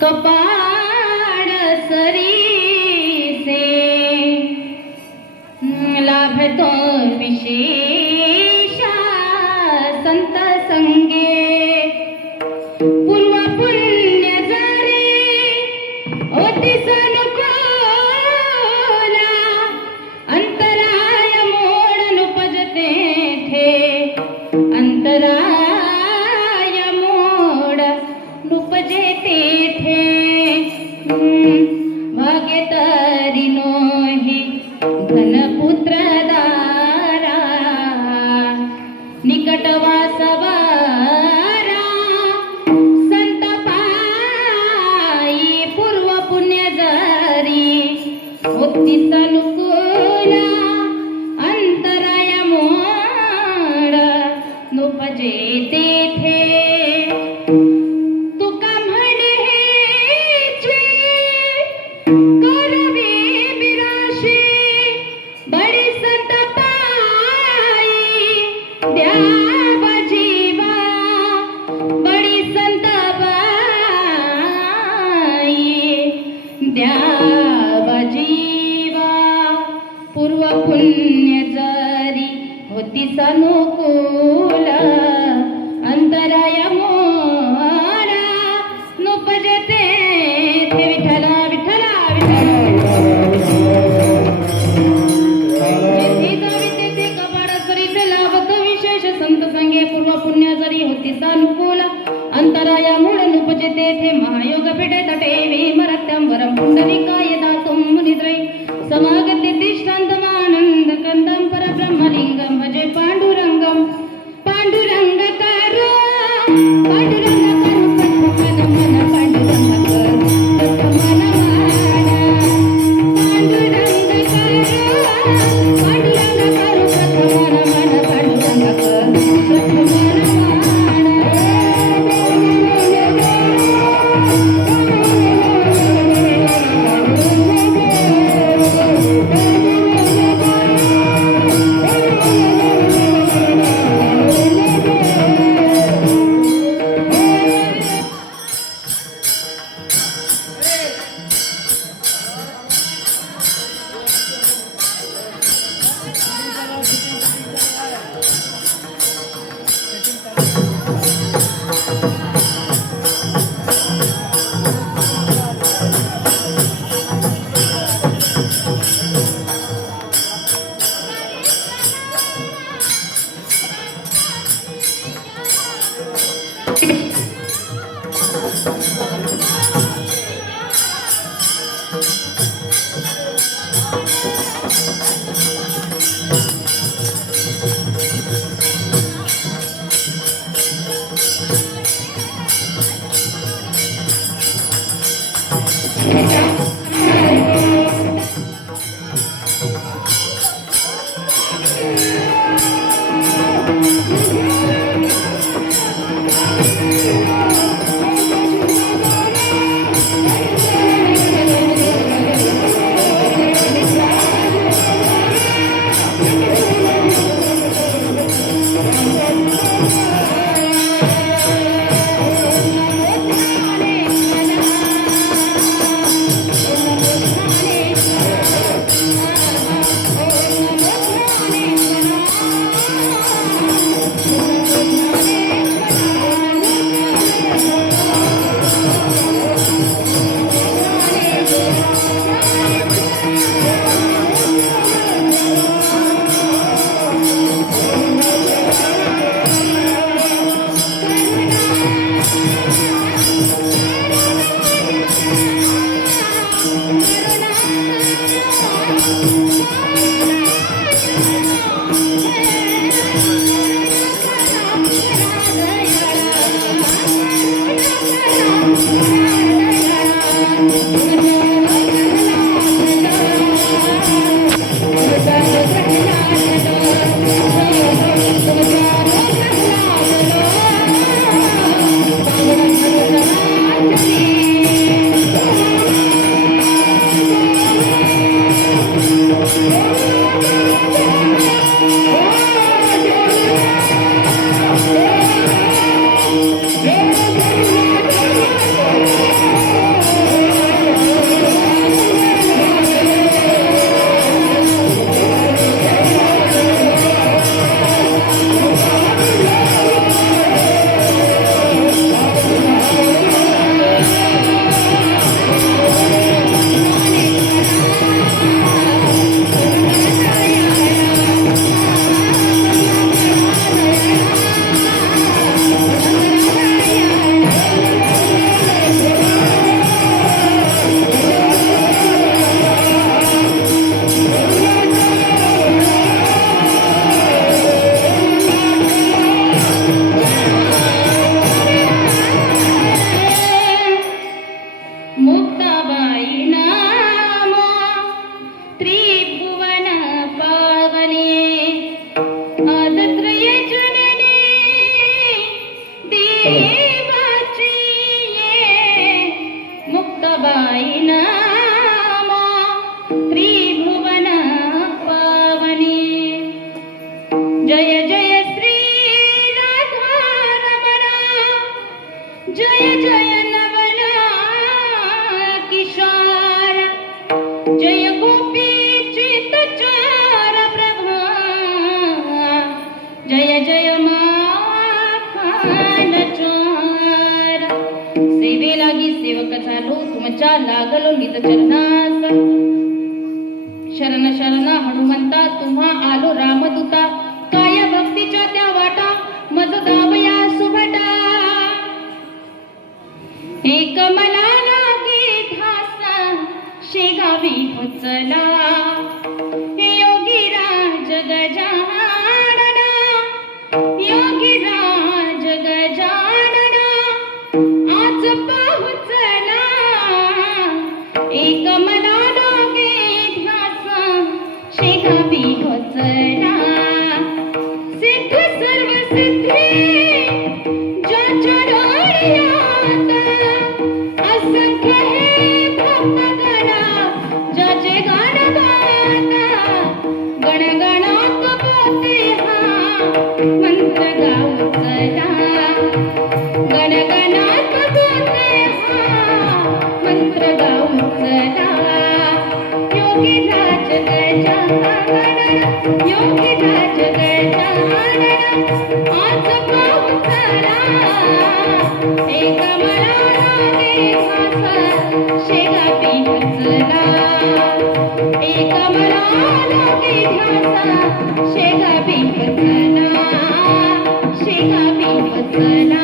कपाड़ सरी से लाभ तो विशेष संत संगे पूर्व पुण्य जरे होती सनुकूला अंतराय मोड नुपजते थे अंतराय मोड नुपजते थे भाग्य तरी नोही धनपुत्र दारा निकट वासवारा संत पायी पूर्व पुण्य जरी होती सनुकूला अंतराय मोड नुपजेते थे द्यावा जीवा पूर्व पुण्य जरी होती सनुकूल अंतराय मोरा नुपजते थे विठ्ठला विठ्ठला विठ्ठला कपाड सरीचे लाभत विशेष संत संगे पूर्व पुण्य जरी होती सनुकूल अंतराय मूळ नुपजते थे महायोग पेटे तटे विमरत्यं वरं पुंडलिकाय दातुं मुनिद्रै समागते तिष्ठन्तमानन्द कंदं परब्रह्मलिंगं भजे पांडुरंगं पांडुरंगकारो पांडुरंगकारो कथमन मन पांडुरंगकारो कथमन माना पांडुरंगकारो कथमन मन पांडुरंगकारो कथमन देवाची ये मुक्ताबाई नामा त्रिभुवन पावनी जय जय श्री राधारमणा जय जय नवला किशोर जय गोपी चित्तचार प्रभा जय जय माखणचार सेवे लागी सेवक झालो तुमच्या लागलो नित चरणास शरण शरण हनुमंता तुम्हा आलो रामदूता काय भक्तीच्या त्या वाटा मज दावया सुभटा एक मला लागे ध्यास शेगावी होचला योगीराज गजानना योगीराज गजानना आज पोहोचला एक मला लागे ध्यास शेगावी होचला सिद्ध सर्व सिद्धी ज्याच्या डोळ्यात असंख्य हे भक्तगणा ज्याचे गाण गाता गणगणात बोलते हा मंत्र गावचला गणगणात बोलते हा मंत्र गावचला योगीराज गजानन योगीराज गजानन आज पोहोचला एक मला लागे ध्यास शेगावी होचला एक मला लागे ध्यास शेगावी होचला शेगावी होचला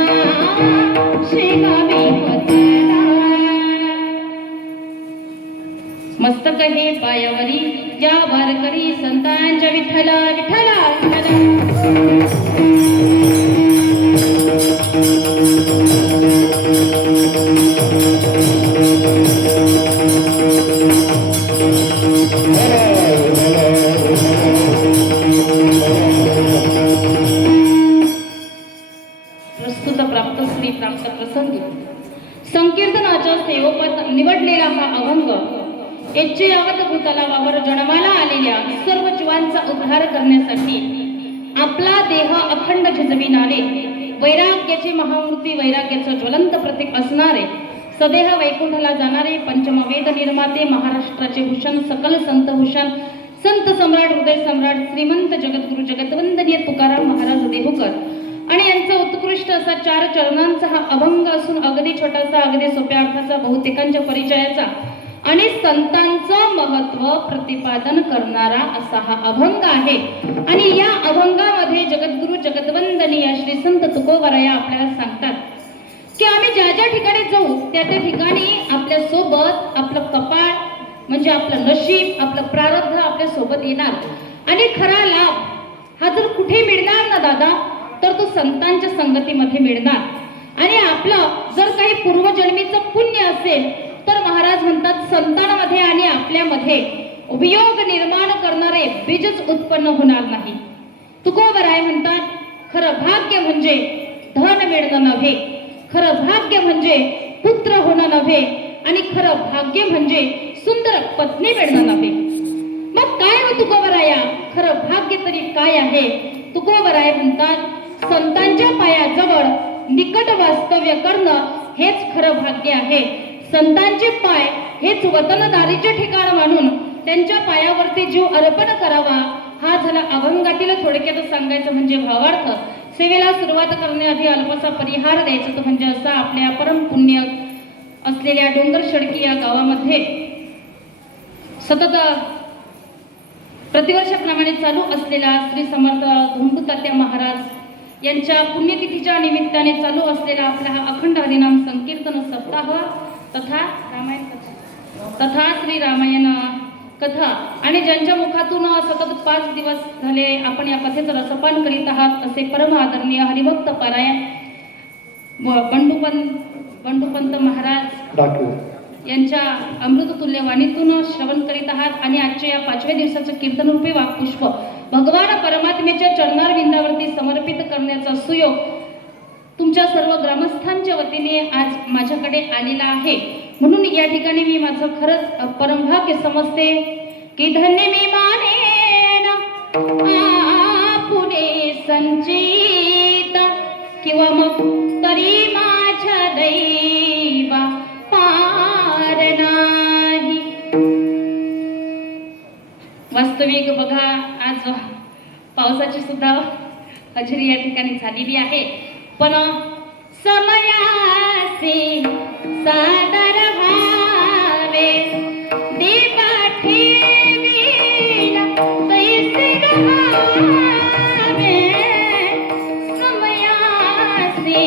शेगावी होचला मस्तक हे पायावरी या वारकरी संतांच्या विठ्ठला विठ्ठला विठ्ठला प्रस्तुत प्राप्त श्री प्राप्त प्रसंगी संकीर्तनाच्या सेवोपत निवडलेला हा अभंग एच्चे यावत भूतलावावर जन्माला आलेल्या सर्व जीवांचा उद्धार करण्यासाठी आपला देह अखंड झिजविणारे वैराग्याची महामूर्ती वैराग्याचं ज्वलंत प्रतीक असणारे सदेह वैकुंठला जाणारे पंचमवेद निर्माते महाराष्ट्राचे भूषण सकल संत भूषण संत सम्राट हृदय सम्राट श्रीमंत जगद्गुरु जगतवंदनीय तुकाराम महाराज देहूकर आणि यांचा उत्कृष्ट असा 4 चरणांचा हा अभंग असून अगदी छोटासा अगदी सोप्या अर्थाचा बहुतेकांच्या परिचयाचा आणि संतांचं महत्व प्रतिपादन करणारा असा हा अभंग आहे आणि या अभंगामध्ये जगद्गुरु जगतवंदनीय श्री संत तुकोबराया आपल्याला सांगतात की आम्ही ज्या ज्या ठिकाणी जाऊ त्या त्या ठिकाणी आपल्या सोबत आपलं कपाळ म्हणजे आपलं नशीब आपलं प्रारब्ध आपल्या सोबत येणार आणि खरा लाभ हा जर कुठे मिळणार ना दादा तर तो संतांच्या संगतीमध्ये मिळणार आणि आपलं जर काही पूर्वजन्मीचं पुण्य असेल तर महाराज म्हणतात संतांमध्ये आणि आपल्यामध्ये उपयोग निर्माण करणारे बीजच उत्पन्न होणार नाही तुकोबराय म्हणतात खरं भाग्य म्हणजे धन मिळणं नव्हे खरं भाग्य म्हणजे पुत्र होणं नव्हे आणि खरं भाग्य म्हणजे सुंदर पत्नी मिळणं नव्हे मग काय हो तुकोबराया खरं भाग्य तरी काय आहे तुकोबराय म्हणतात संतांच्या पायाजवळ निकट वास्तव्य करणं हेच खरं भाग्य आहे संतांचे पाय हेच वतनदारीचे ठिकाण मानून त्यांच्या पायावरती जीव अर्पण करावा हा झाला अभंगातील थोडक्यात सांगायचं म्हणजे भावार्थ सेवेला सुरुवात करण्याआधी अल्पसा परिहार द्यायचा तो म्हणजे असा आपल्या परम पुण्य असलेल्या डोंगर शडकी या गावामध्ये सतत प्रतिवर्षाप्रमाणे चालू असलेला श्री समर्थ धोंडू तात्या महाराज यांच्या पुण्यतिथीच्या निमित्ताने चालू असलेला आपला हा अखंड हरिनाम संकीर्तन सप्ताह तथा रामायण तथा श्री रामायण कथा आणि ज्यांच्या मुखातून सतत 5 दिवस झाले आपण या कथेचं रसपान करीत आहात असे परम आदरणीय हरिभक्त पारायण बंडूपंत महाराज यांच्या अमृततुल्य वाणीतून श्रवण करीत आहात आणि आजच्या या 5व्या दिवसाचं कीर्तनरूपी वाक्पुष्प भगवान परमात्म्याच्या चरणारविंदावरती समर्पित करण्याचा सुयोग तुमच्या सर्व ग्रामस्थांच्या वतीने आज माझ्याकडे आलेला आहे. म्हणून या ठिकाणी मी माझं खरंच परमभाग्य समजते की धन्य मी मानेन पुणे संचित किंवा मग तरी माझ्या दैवा पार नाही. वास्तविक बघा आज पावसाची सुद्धा हजेरी या ठिकाणी झालेली आहे. पण समयाचे सादर व्हावे देवा ठेवीला तैसे रहावे. समयाचे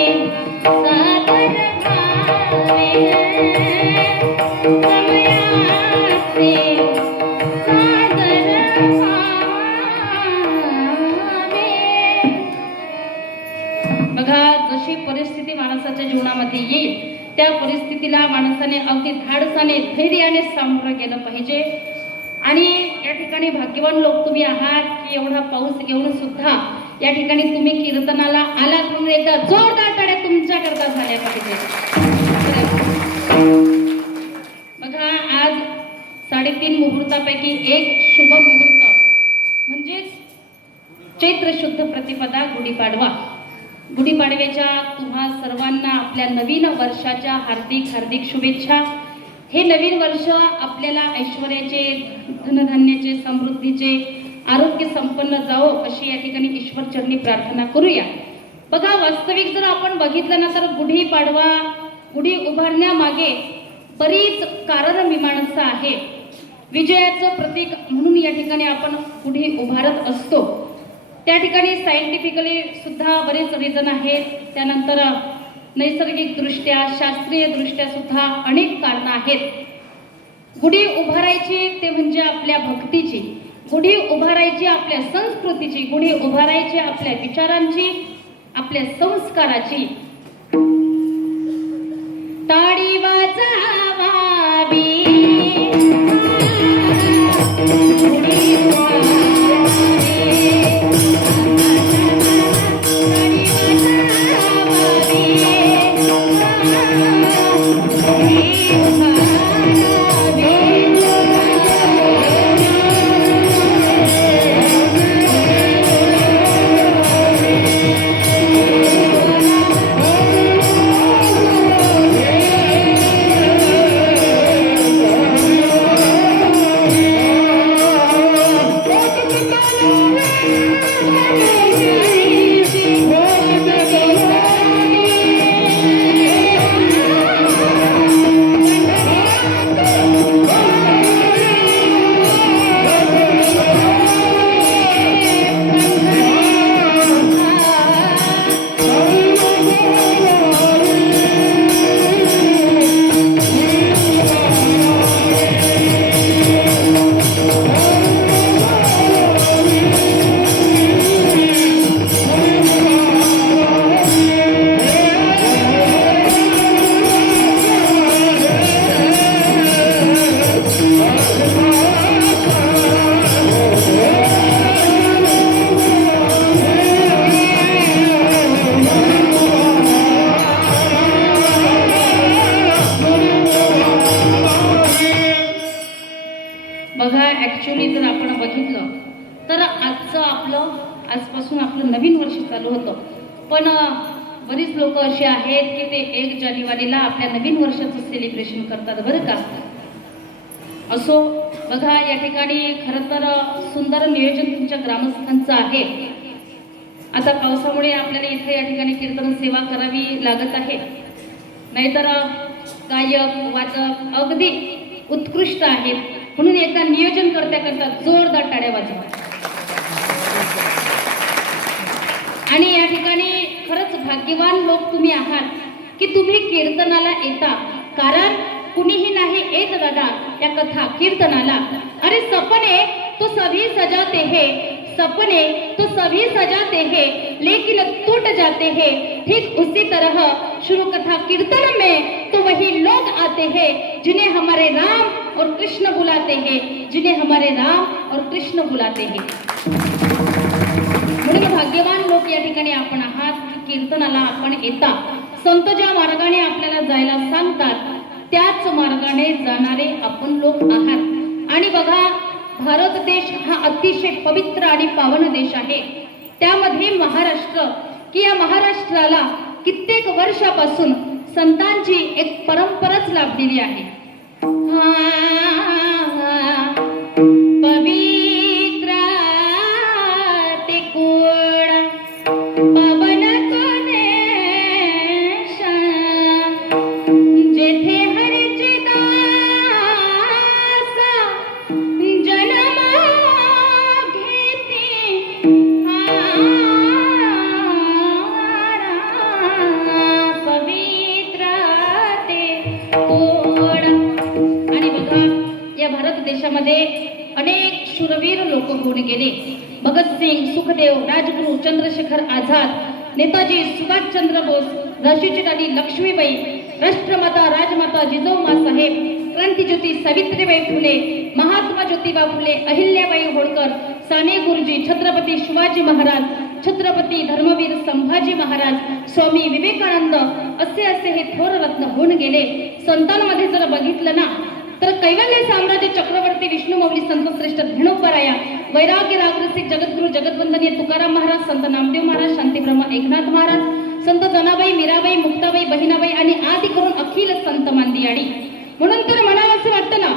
सादर व्हावे समयाचे सादर व्हावे. बघा जशी परिस्थिती माणसाच्या जीवनामध्ये येईल त्या परिस्थितीला माणसाने अगदी धाडसाने धैर्याने सामोरं गेलं पाहिजे. आणि या ठिकाणी भाग्यवान लोक तुम्ही आहात की एवढा पाऊस येऊन सुद्धा या ठिकाणी तुम्ही कीर्तनाला आलात म्हणून एकदा जोरदार टाळ्या तुमच्याकरता झाल्या पाहिजे. बघा आज 3:30 मुहूर्तापैकी एक शुभ मुहूर्त म्हणजेच चैत्र शुद्ध प्रतिपदा गुढीपाडवा. गुढीपाडव्याच्या तुम्हा सर्वांना आपल्या नवीन वर्षाच्या हार्दिक हार्दिक शुभेच्छा. हे नवीन वर्ष आपल्याला ऐश्वर्याचे, धनधान्याचे, समृद्धीचे, आरोग्य संपन्न जावो अशी या ठिकाणी ईश्वर चरणी प्रार्थना करूया. बघा वास्तविक जर आपण बघितलं ना तर गुढीपाडवा, गुढी उभारण्यामागे बरीच कारण मीमांसा आहे. विजयाचं प्रतीक म्हणून या ठिकाणी आपण गुढी उभारत असतो. त्या ठिकाणी सायंटिफिकली सुद्धा बरेच रिझन आहेत. त्यानंतर नैसर्गिकदृष्ट्या, शास्त्रीयदृष्ट्या सुद्धा अनेक कारणं आहेत. गुढी उभारायची ते म्हणजे आपल्या भक्तीची, गुढी उभारायची आपल्या संस्कृतीची, गुढी उभारायची आपल्या विचारांची, आपल्या संस्काराची. टाळी वाजवावी आजपासून आपलं नवीन वर्ष चालू होतं. पण बरीच लोक अशी आहेत की ते 1 जानेवारीला आपल्या नवीन वर्षाचं सेलिब्रेशन करतात बरं का. असो बघा या ठिकाणी खरं तर सुंदर नियोजन तुमच्या ग्रामस्थांचं आहे. आता पावसामुळे आपल्याला इथे या ठिकाणी कीर्तन सेवा करावी लागत आहे. नाहीतर गायक वाचक अगदी उत्कृष्ट आहेत. म्हणून एकदा नियोजन करता जोरदार टाळ्या वाजवा. आणि या ठिकाणी खरंच भाग्यवान लोक तुम्ही आहात की तुम्ही कीर्तनाला येता. कारण कुणीही नाही येत दादा या कथा कीर्तनाला. अरे सपने तो सभी सजाते हैं, सपने तो सभी सजाते हैं, लेकिन टूट जाते हैं. ठीक उसी तरह शुरू कथा कीर्तन में तो वही लोग आते हैं जिन्हें हमारे राम और कृष्ण बुलाते हैं, जिन्हें हमारे राम और कृष्ण बुलाते हैं. भाग्यवान लोक या ठिकाणी आपण आहात की कीर्तनाला आपण येता. संत ज्या मार्गाने आपल्याला जायला सांगतात त्याच मार्गाने जाणारे आपण लोक आहात. आणि बघा, भारत देश हा अतिशय पवित्र आणि पावन देश आहे. त्यामध्ये महाराष्ट्र की या महाराष्ट्राला कित्येक वर्षापासून संतांची एक परंपराच लाभलेली आहे. पवित्र ते कोण पवन तो देश, जेथे हरीचे दास जन्म घेती. पवित्र ते कोण. आणि बघा, या भारत देशामध्ये अनेक शूरवीर लोक होऊन गेले. भगतसिंग, सुखदेव, राजगुरू, चंद्रशेखर आझाद, नेताजी सुभाषचंद्र बोस, झाशीची राणी लक्ष्मीबाई, राष्ट्रमाता राजमाता जिजाऊ साहेब, क्रांतिज्योती सावित्रीबाई फुले, महात्मा ज्योतिबा फुले, अहिल्याबाई होळकर, साने गुरुजी, छत्रपती शिवाजी महाराज, छत्रपती धर्मवीर संभाजी महाराज, स्वामी विवेकानंद, असे हे थोर रत्न होऊन गेले. संतांमध्ये जर बघितलं ना तर कैवल्य साम्राज्य चक्रवर्ती विष्णुमौली संत श्रेष्ठ धेनुकराया, वैराग्य रागरसिक जगद्गुरु जगद्वंदनीय तुकाराम महाराज, संत नामदेव महाराज, शांतीब्रह्म एकनाथ महाराज, संत जनाबाई, मीराबाई, मुक्ताबाई, बहिणाबाई आणि आदी करून अखिल संत मांदियाळी. म्हणून तर म्हणावं असं वाटतं ना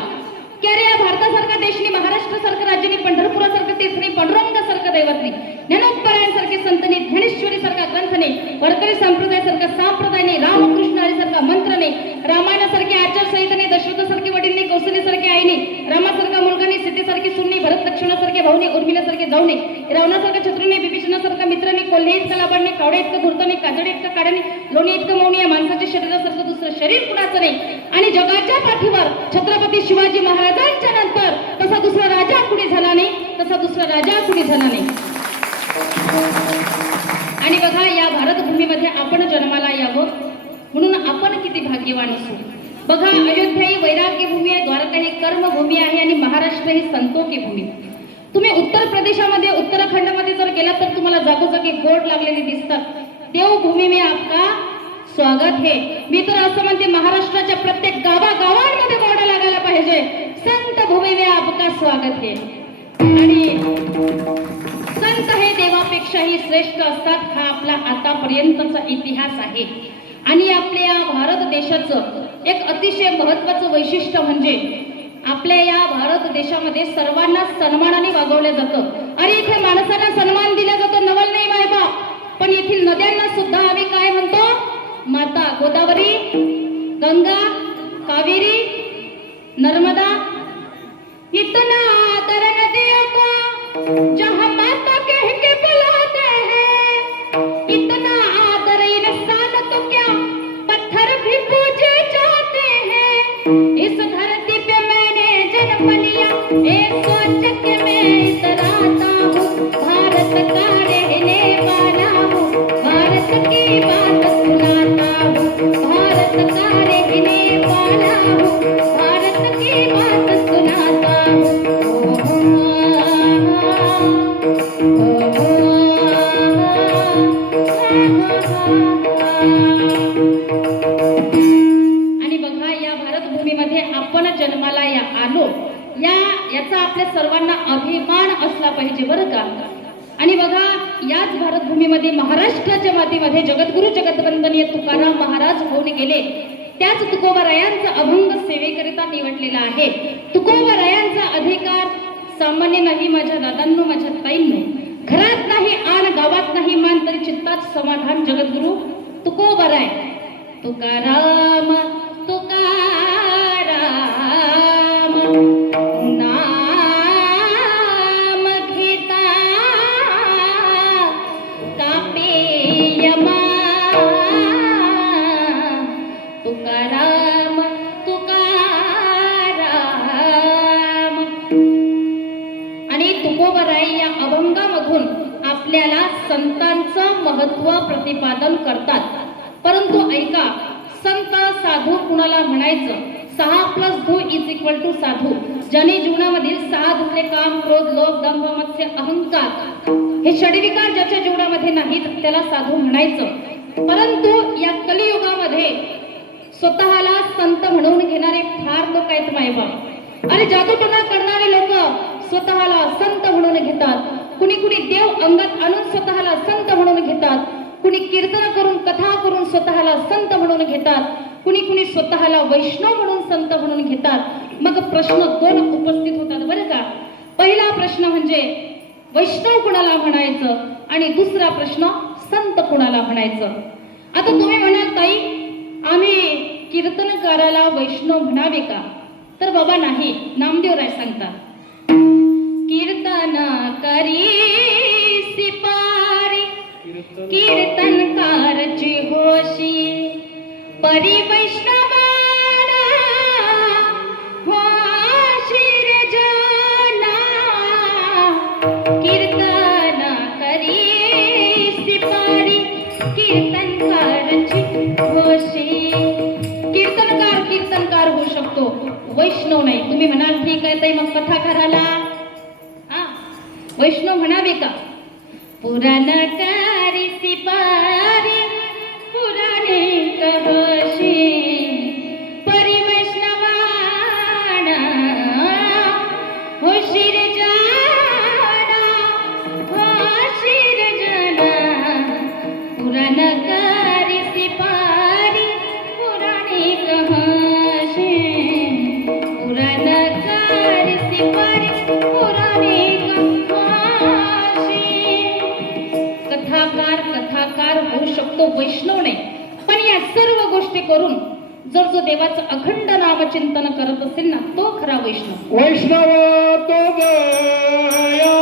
की अरे, या भारतासारख्या देशनी, महाराष्ट्रासारखं राज्याने, पंढरपुरासारखं तीर्थनी, पांडुरंगासारखं दैवतनी, ज्ञानोबरायांसारखे संतनी, ज्ञानेश्वरी सारखा ग्रंथने, वरकरी संप्रदायासारखा संप्रदायने, रामकृष्ण हरीसारखा मंत्रने, रामायणासारखे आचारसंहितेने, दशरथासारखे वडीलने, कौशल्यासारखे आईने, रामासारखा मुलगाने, सीतेसारखी सुन्नी, भरत लक्ष्मणासारखे भाऊने, उर्मिलासारखे जाऊने, रावणासारख्या शत्रूने, विभीषणासारखा मित्राने, कोल्हे इतकं लाभाडणे, कावडे इतकं धुरताने, काजडे इतकं काढणे, लोणी इतकं मौनी, या माणसाच्या शरीरासारखं दुसरं शरीर कुणाचं नाही. आणि जगाच्या पाठीवर छत्रपती शिवाजी महाराजांच्या नंतर तसा दुसरा राजा कुणी झाला नाही, तसा दुसरा राजा कुणी झाला नाही. आणि बघा, या भारत भूमीमध्ये आपण जन्माला यावं म्हणून आपण किती भाग्यवान असू. बघा, अयोध्या ही वैराग्य भूमी आहे, द्वारका ही कर्मभूमी आहे आणि महाराष्ट्र ही संतोकी भूमी. तुम्ही उत्तर प्रदेशामध्ये, उत्तराखंडमध्ये जर गेलात तर तुम्हाला जागोजागी बोर्ड लागलेले दिसतात, देवभूमी में आपका स्वागत है. मी तर असं म्हणते, महाराष्ट्राच्या प्रत्येक गावागावांमध्ये बोर्ड लागायला पाहिजे, संत भूमी में आपका स्वागत है. आणि संत हे देवापेक्षाही श्रेष्ठ असतात, हा आपला आतापर्यंतचा इतिहास आहे. आणि आपल्या या भारत देशाचं एक अतिशय महत्वाचं वैशिष्ट्य म्हणजे आपल्या या भारत देशामध्ये सर्वांना सन्मानाने वागवलं जातं. अरे, इथे माणसांना सन्मान दिला जातो, नवल नाही बायबा, पण येथील नद्यांना सुद्धा आम्ही काय म्हणतो? माता. गोदावरी, गंगा, कावेरी, नर्मदा. इतना आदर नदियों को जहाँ माता कह के बुलाते हैं, इतना आदर इंसान तो क्या पत्थर भी पूजे जाते हैं. इस धरती पे मैंने जन्म लिया, ये सोच के मैं इतराता हूँ, भारत का रहने वाला हूँ, भारत की बात सुनाता हूँ, भारत का रहने वाला हूँ, भारत की बात सुनाता हूँ. आणि बघा, या भारत भूमीमध्ये आपण जन्माला आलो, याचा आपल्या सर्वांना अभिमान असला पाहिजे बरं का. आणि बघा, याच भारत भूमीमध्ये, महाराष्ट्राच्या मातीमध्ये जगद्गुरु जगद्वंदनीय तुकाराम महाराज होऊन गेले. त्याच तुकोबारायांचा अभंग सेवेकरिता निवडलेला आहे. तुकोबारायांचा अधिकार सामान्य नाही माझ्या दादांनो, माझ्या ताईंनो. घरात नाही आण, गावात नाही मान, तरी चित्तात समाधान जगद्गुरु तुकोबाराय. तुकाराम तुकाराम नाम घेता कापे यमा. तुकाराम तुकाराम. आणि तुकोबाराय या अभंगामधून आपल्याला संतांचं महत्व प्रतिपादन करतात. परंतु ऐका, संत साधू कुणाला म्हणायचं? 6 + 2 = साधू. ज्याने जीवनामधील 6 धुतले काम, क्रोध, लोभ, दंभ, मत्स्य, अहंकार हे षडविकार ज्याच्या जीवनामध्ये नाहीत त्याला साधू म्हणायचं. परंतु या कलियुगामध्ये स्वतःला संत म्हणून घेणारे फार लोक आहेत मायबाप. आणि जादूटोणा करणारे लोक स्वतःला संत म्हणून घेतात. कुणी कुणी देव अंगात आणून स्वतःला संत म्हणून घेतात. कुणी कीर्तन करून कथा करून स्वतःला संत म्हणून घेतात. कुणी कुणी स्वतःला वैष्णव म्हणून संत म्हणून घेतात. मग प्रश्न दोन उपस्थित होतात बरं का. पहिला प्रश्न म्हणजे वैष्णव कुणाला म्हणायचं आणि दुसरा प्रश्न संत कुणाला म्हणायचं. आता तुम्ही म्हणाल ताई आम्ही कीर्तनकाराला वैष्णव म्हणावे का? तर बाबा नाही. नामदेवराय सांगतात कीर्तन करी सिपारी कीर्तनकारची होशी परी वैष्णवाना होशीर जाना. कीर्तन करी सिपारी कीर्तनकारची होशी. कीर्तनकार होऊ शकतो, वैष्णव नाही. तुम्ही म्हणाल ठीक आहे ताई मग कथाकाराला वैष्णव म्हणावे का? पुराणकारी सिपारी पुराणे कहशी परी वैष्णवाना होशीर जाना होशीर जाना. पुराणकारी सिपारी पुराणे कहशी पुराणकारी सिपारी पुराणे कथाकार होऊ शकतो, वैष्णव नाही. पण या सर्व गोष्टी करून जर जो देवाचं अखंड नामचिंतन करत असेल ना तो खरा वैष्णव. वैष्णव तो गया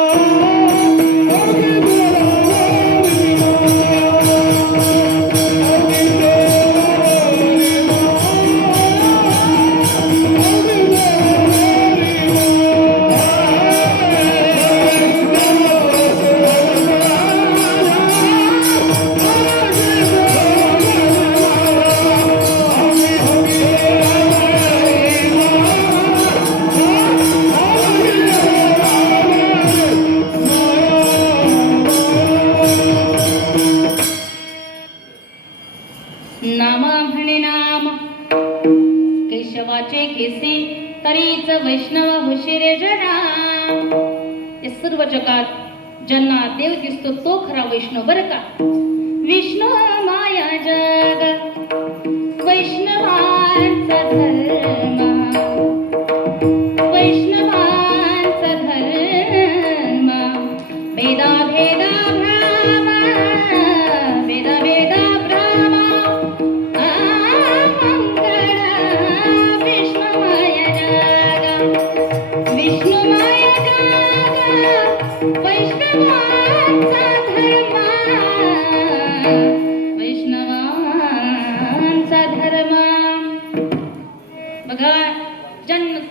केशवाचे केसी तरीच वैष्णव हुशिरे जना. या सर्व जगात ज्यांना देव दिसतो तो खरा वैष्णव बरं का. विष्णू माया जग वैष्णवांचा धर्म वैष्णवांचा धर्म. भेदा भेदा भ्रम भेदा भेदा भ्रम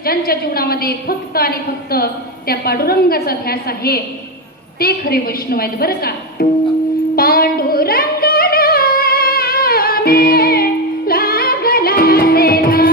ज्यांच्या जीवनामध्ये फक्त आणि फक्त त्या पांडुरंगाचा ध्यास आहे ते खरे वैष्णव आहेत बरं का. पांडुरंग नामे लागला ते ध्यास.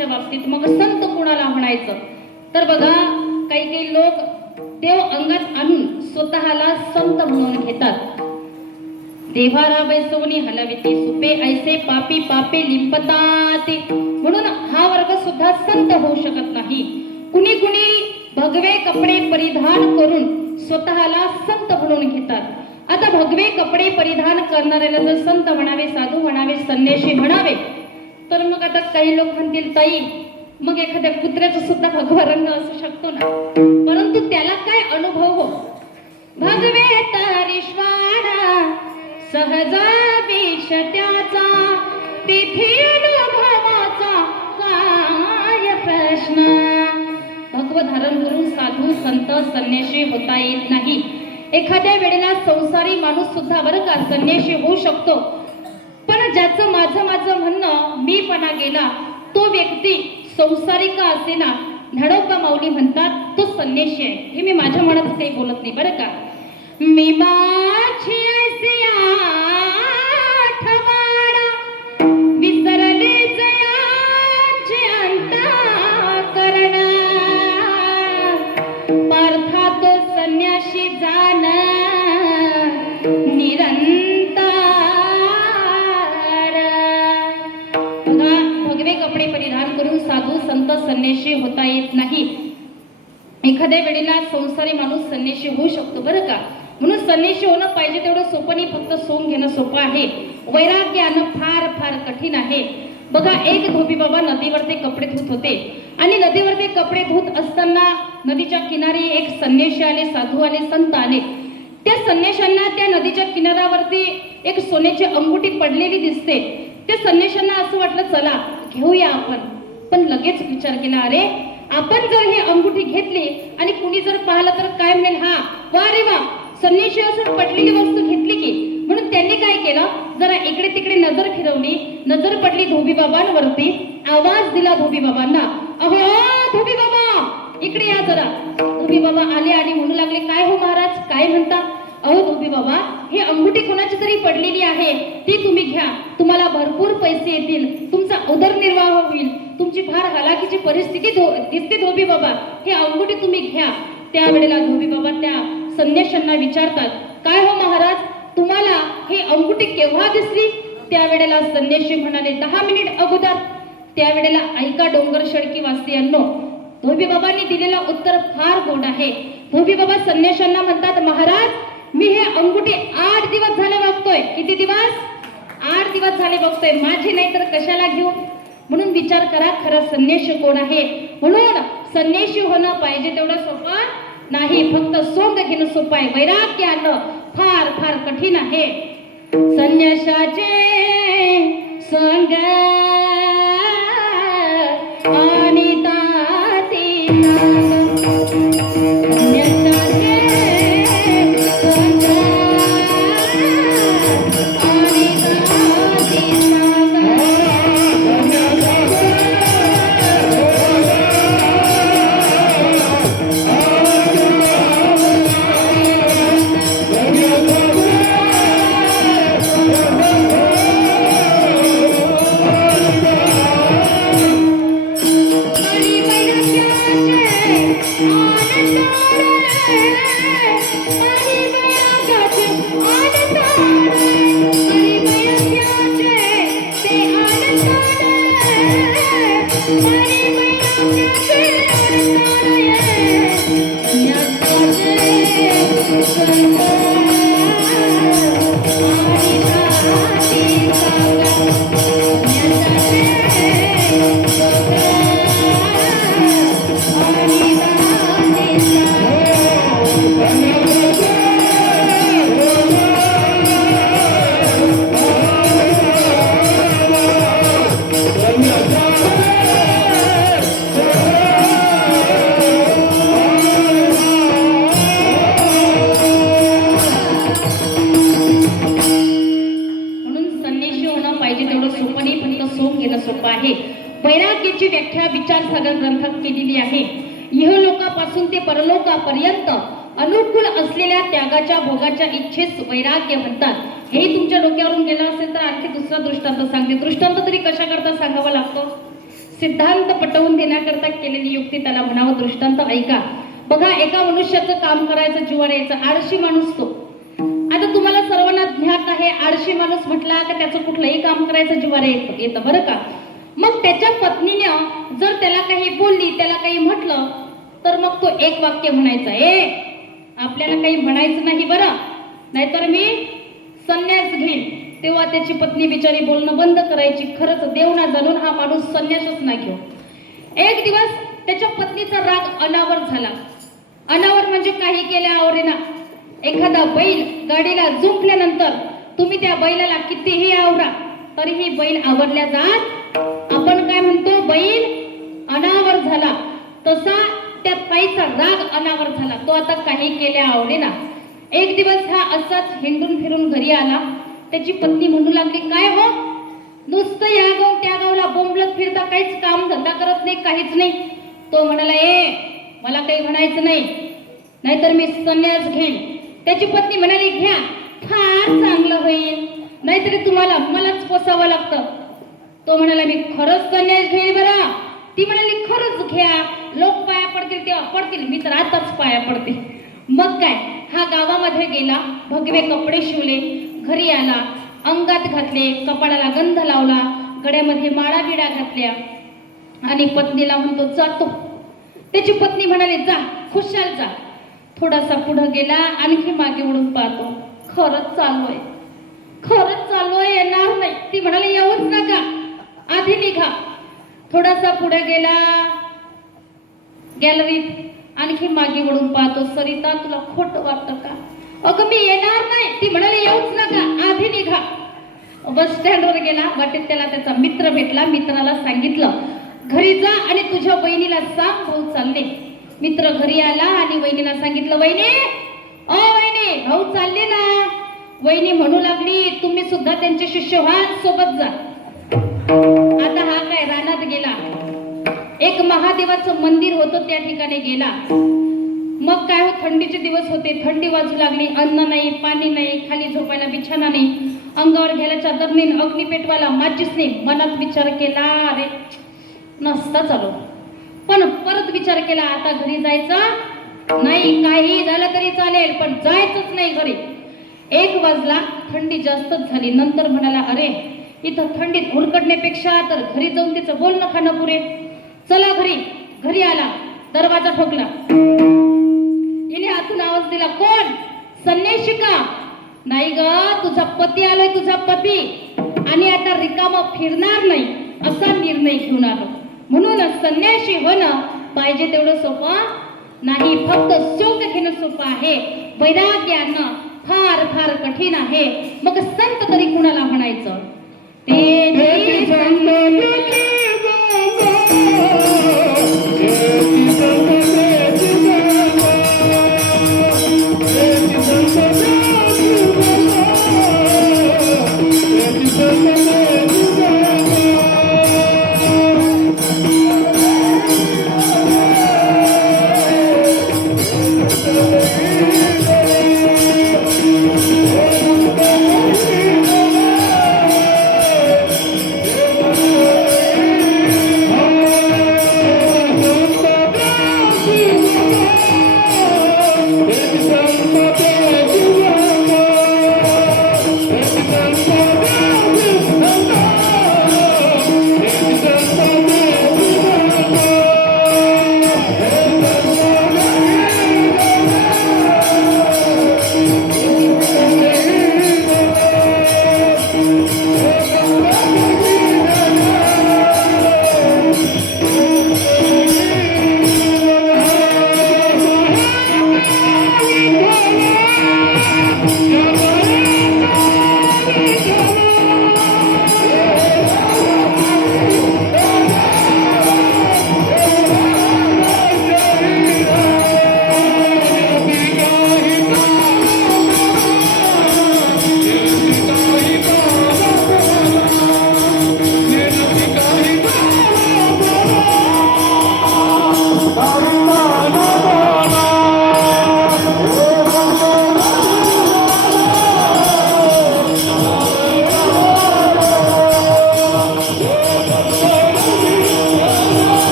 बाबतीत. मग संत कोणाला म्हणायचं तर बघा काही काही लोक देव अंगात आणून स्वतःला संत म्हणून घेतात. देवारा बैसवणी हलविते सुपे ऐसे पापी पापे लिंपताते. म्हणून हा वर्ग सुद्धा संत होऊ शकत नाही. कुणी कुणी भगवे कपडे परिधान करून स्वतःला संत म्हणून घेतात. आता भगवे कपडे परिधान करणाऱ्याला जर संत म्हणावे, साधू म्हणावे, संन्यासी म्हणावे, तर मग आता काही लोक म्हणतील ताई मग एखाद्या कुत्र्याचा सुद्धा भगवा रंग असू शकतो ना. परंतु त्याला काय अनुभव हो. भगवे तारीश्वारा सहजा विष त्याचा तिथे अनुभवाचा काय प्रश्न. भगव धारण करून साधू संत संन्यासी होता येत नाही. एखाद्या वेळेला संसारी माणूस सुद्धा बरं का संन्यासी होऊ शकतो. पण ज्याचं माझं म्हणणं मीपणा गेला तो व्यक्ती संसारिक असेना, धडोबा माऊली म्हणतात तो संन्यासी आहे. हे मी माझ्या मनात काही बोलत नाही बरं का. मी माझी ऐसी आठवण विसरले जयाचे अंतःकरण. पार्था तो संन्यासी जाण निरंतर. भगवे कपडे परिधान करून साधू संत संन्यासी होता येत नाही. एखाद्या वेळेला संसारी माणूस संन्यासी होऊ शकतो बरं का. म्हणून संन्यासी होणं पाहिजे तेवढं सोपं नाही, फक्त सोंग घेणं सोपं आहे. वैराग्य आणणं फार फार कठीण आहे. बघा एक धोबी बाबा नदीवरती कपडे धुत होते आणि नदीवरती कपडे धुत असताना नदीच्या किनारी एक संन्यासी आले, साधू आले, संत आले. त्या संन्याशांना त्या नदीच्या किनाऱ्यावरती एक सोन्याची अंगुठी पडलेली दिसते. त्या संन्याशांना असं वाटलं चला घेऊया आपण. पण लगेच विचार केला अरे आपण जर ही अंगुठी घेतली आणि कुणी जर पाहिलं तर काय म्हणेल, हा वा रे वा संन्याशी असून पडलेली वस्तू घेतली की. म्हणून त्यांनी काय केलं, जरा इकडे तिकडे नजर फिरवली. नजर पडली धोबी बाबांवरती. आवाज दिला धोबी बाबांना, अहो धोबी बाबा इकडे या जरा. धोबी बाबा आले आणि म्हणू लागले काय हो महाराज काय म्हणता. अहो धोबी बाबा ही अंगुठी कोणाची तरी पडलेली आहे, ती तुम्ही घ्या, तुम्हाला भरपूर पैसे येतील, तुमचा उदरनिर्वाह होईल, तुमची फार हालाकीची परिस्थिती दिसते धोबी बाबा, ही अंगुठी तुम्ही घ्या. त्यावेळेला धोबी बाबा त्या संन्याशांना विचारतात काय हो महाराज तुम्हाला ही अंगुठी केव्हा दिसली. त्यावेळेला संन्यासी म्हणाले 10 मिनिट अगोदर. त्यावेळेला ऐका डोंगर शडकी वासियांनो, धोबी बाबांनी दिलेलं उत्तर फार गोड आहे. धोबी बाबा संन्याशांना म्हणतात महाराज मी हे अंगुठी 8 दिवस झाले बघतोय. किती दिवस? 8 दिवस झाले बघतोय. माझी नाही तर कशाला घेऊ. म्हणून विचार करा खरं संन्यासी कोण आहे. म्हणून संन्यासी होणं पाहिजे तेवढं सोपं नाही, फक्त सोंग घेणं सोपं आहे. वैराग्य आणणं फार फार कठीण आहे. संन्यासाचे संग आणि ताती वैराग्याची व्याख्या विचारसागर ग्रंथात केलेली आहे. इहलोकापासून ते परलोकापर्यंत अनुकूल असलेल्या त्यागाच्या भोगाच्या इच्छेस वैराग्य म्हणतात. हे तुमच्या डोक्यावरून गेलं असेल तर आणखी दुसरा दृष्टांत सांगते. दृष्टांत तरी कशा करता सांगावा लागतो. सिद्धांत पटवून देण्याकरता केलेली युक्ती त्याला म्हणावं दृष्टांत. ऐका बघा, एका मनुष्याचं काम करायचं जीवावर यायचं, आळशी माणूस तो. आता तुम्हाला सर्वांना ज्ञात आहे, आळशी माणूस म्हटला का त्याचं कुठलंही काम करायचं जीवावर येतं बरं का. मग त्याच्या पत्नीने जर त्याला काही बोलली, त्याला काही म्हटलं, तर मग तो एक वाक्य म्हणायचं, आपल्याला काही म्हणायचं नाही बरं, नाहीतर मी संन्यास घेईन. तेव्हा त्याची पत्नी बिचारी बोलणं बंद करायची. खरंच देव ना जाणून हा माणूस संन्यासच ना घेऊ. एक दिवस त्याच्या पत्नीचा राग अनावर झाला. अनावर म्हणजे काही केल्या आवरेना. एखादा बैल गाडीला जुंपल्यानंतर तुम्ही त्या बैलाला कितीही आवरा तरीही बैल आवरल्या जात. आपण काय म्हणतो, बैल अनावर झाला, तसा त्या ताईचा राग अनावर झाला. तो आता काही केल्या आवरेना. एक दिवस हा असाच हिंडून फिरून घरी आला. त्याची पत्नी म्हणू लागली, काय हो, नुसतं या गाव त्या गावला बोंबलत फिरता, काहीच काम धंदा करत नाही, काहीच नाही. तो म्हणाला, मला काही म्हणायचं नाही, नाहीतर मी संन्यास घेईन. त्याची पत्नी म्हणाली, घ्या, फार चांगलं होईल, नाहीतरी तुम्हाला मलाच पोसावं लागतं. तो म्हणाला, मी खरंच संन्यास घेईन बरं. ती म्हणाली, खरंच घ्या, लोक पाया पडतील तेव्हा पडतील, मी तर आताच पाया पडते. मग काय, हा गावामध्ये गेला, भगवे कपडे शिवले, घरी आला, अंगात घातले, कपाळाला गंध लावला, गड्यामध्ये माळा बिडा घातल्या आणि पत्नीला म्हणतो, जातो. त्याची पत्नी म्हणाली, जा, खुशाल जा. थोडासा पुढे गेला, आणखी मागे वळून पाहतो, खरंच चालू आहे, येणार नाही. ती म्हणाली, येऊच नका, आधी निघा. थोडासा पुढे गेला, गॅलरीत आणखी मागे वळून पाहतो, सरिता तुला खोटं वाटतं का? अगं मी येणार नाही. ती म्हणाली, येऊच नका, आधी निघा. बस स्टँडवर गेला, वाटेत त्याला त्याचा मित्र भेटला. मित्राला सांगितलं, घरी जा आणि तुझ्या बहिणीला सांग भाऊ चालले. मित्र घरी आला आणि वहिनीला सांगितलं, वहिनी भाऊ चालले ना. वहिनी म्हणू लागली, तुम्ही सुद्धा त्यांचे शिष्य व्हा, सोबत जा. आता हा काय रानात गेला, एक महादेवाचं मंदिर होतं, त्या ठिकाणी गेला. मग काय हो, थंडीचे दिवस होते, थंडी वाजू लागली, अन्न नाही, पाणी नाही, खाली झोपायला बिछाना नाही, अंगावर घ्यायला चादर नाही, अग्नी पेटवायला माचीस नाही. मनात विचार केला, अरे नसता चालू. पण परत विचार केला, आता घरी जायचं नाही, काही झालं तरी चालेल, पण जायचंच नाही घरी. 1 वाजला, थंडी जास्तच झाली. नंतर म्हणाला, अरे इथं थंडीत हुडकडण्यापेक्षा तर घरी जाऊन तिचं बोलणं खाणं पुरे. चला घरी. घरी आला, दरवाजा ठोकला. हिने हातून आवाज दिला, कोण? संन्यासिका? नाही ग, तुझा पती आलोय, तुझा पती, आणि आता रिकामा फिरणार नाही असा निर्णय घेऊन आलो. म्हणून संन्यासी होणं पाहिजे तेवढं सोपं नाही, फक्त शोक घेणं सोपं आहे, वैराग्यानं फार फार कठीण आहे. मग संत तरी कुणाला म्हणायचं? ते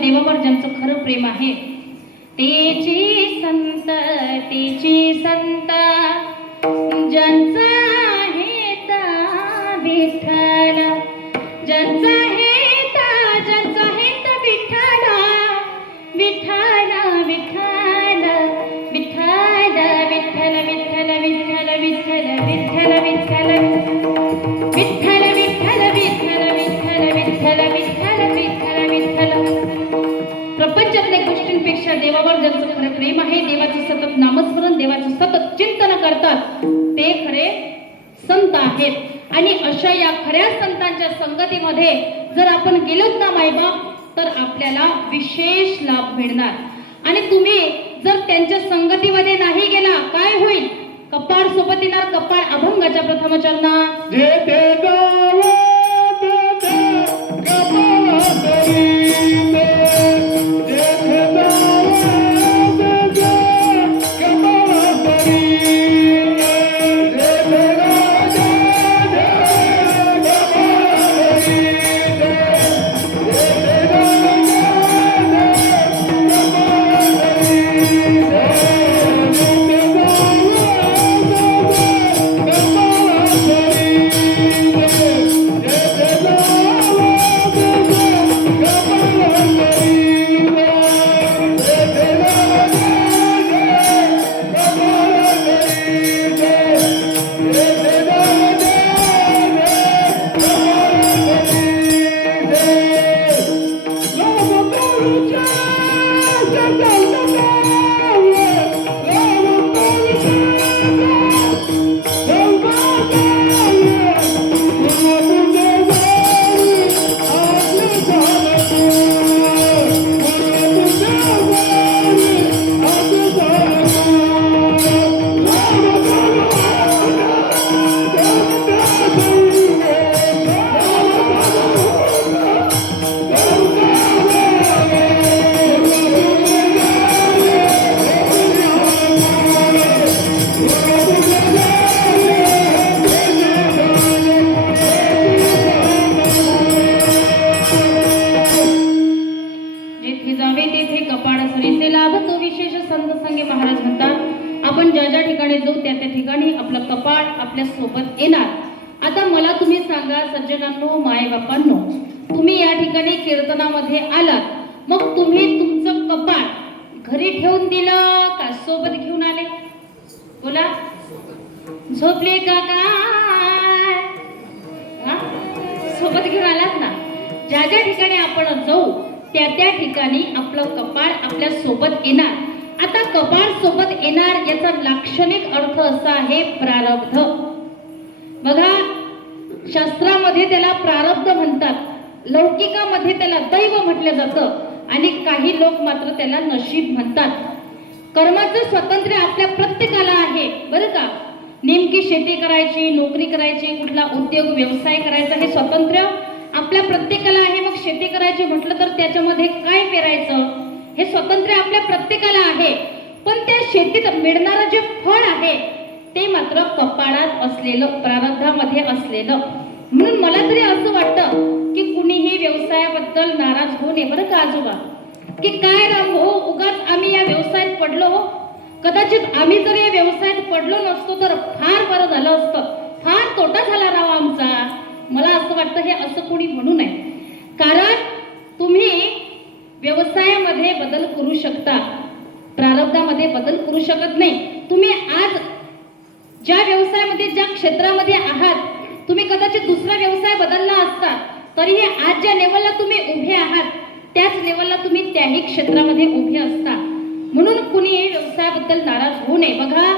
देवावर ज्यांचं खरं प्रेम आहे, तेची संत ज्यांचा हेता विठ्ठल, ज्यांचा हेता विठ्ठल, विठ्ठल विठ्ठल विठ्ठल विठ्ठल विठ्ठल विठ्ठल विठ्ठल विठ्ठल विठ्ठल विठ्ठल विठ्ठल विठ्ठल विठ्ठल विठ्ठल विठ्ठल विठ्ठल. प्रपंचातल्या गोष्टींपेक्षा देवावर ज्यांचं खरं प्रेम आहे, देवाचं सतत नामस्मरण, देवाचं सतत चिंतन करतात, ते खरे संत आहेत. आणि अशा या खऱ्या संतांच्या संगतीमध्ये जर आपण गेलोत ना मायबाप, तर आपल्याला विशेष लाभ मिळणार. आणि तुम्ही जर त्यांच्या संगतीमध्ये नाही गेला, काय होईल? कपाळ सोबत येणार, कपाळ अभंगाच्या प्रथम चरणात. जेथे जावं तेथे कपाळात रीते, जेथे जावं तेथे कपाळात रीते, जेथे जावं तेथे कपाळात रीते, जेथे जावं तेथे कपाळात जेथे जावे तेथे कपाळ सरीचे लाभ, तो विशेष संत संगे. महाराज म्हणतात, आपण ज्या ज्या ठिकाणी जाऊ त्या त्या ठिकाणी आपलं कपाळ आपल्या सोबत येणार. आता मला तुम्ही सांगा सज्जनांनो, माय बापांनो, तुम्ही या ठिकाणी कीर्तनामध्ये आलात, मग तुम्ही तुमचं कपाळ घरी ठेवून दिलं का सोबत घेऊन आले? बोला, झोपले का काय? हा? सोबत घेऊन आलात ना. ज्या ज्या ठिकाणी आपण जाऊ त्या त्या ठिकाणी आपलं कपाळ आपल्या सोबत येणार. आता कपाळ सोबत येणार याचा लाक्षणिक अर्थ असा आहे प्रारब्ध. बघा, शास्त्रामध्ये त्याला प्रारब्ध म्हणतात, लौकिकामध्ये त्याला दैव म्हटलं जातं, आणि काही लोक मात्र त्याला नशीब म्हणतात. कर्माचं स्वातंत्र्य आपल्या प्रत्येकाला आहे बरं का. नेमकी शेती करायची, नोकरी करायची, कुठला उद्योग व्यवसाय करायचा, हे स्वातंत्र्य आपल्या प्रत्येकाला आहे. मग शेती करायची म्हटलं तर त्याच्यामध्ये काय पेरायचं हे स्वातंत्र्य आपल्या प्रत्येकाला आहे. पण त्या शेतीत मिळणारं जे फळ आहे ते मात्र कपाळात असलेलं, प्रारब्धामध्ये असलेलं. म्हणून मला तरी असं वाटतं की कुणीही व्यवसायाबद्दल नाराज होऊ नये बरं का आजोबा, की काय राम हो, उगाच आम्ही या व्यवसायात पडलो हो. कदाचित आम्ही जर या व्यवसायात पडलो नसतो तर फार बरं झालं असतं, फार तोटा झाला राव आमचा. मला असं वाटतं हे असं कोणी म्हणू नये. कारण तुम्ही व्यवसायामध्ये बदल करू शकता, प्रारब्धामध्ये बदल करू शकत नाही. तुम्ही आज ज्या व्यवसायामध्ये, ज्या क्षेत्रामध्ये आहात, तुम्ही कदाचित दुसरा व्यवसाय बदलला असता तरीही आज ज्या लेवलला तुम्ही उभे आहात त्याच लेवलला तुम्ही त्याही क्षेत्रामध्ये उभे असता. म्हणून कुणीही व्यवसायाबद्दल नाराज होऊ नये. बघा,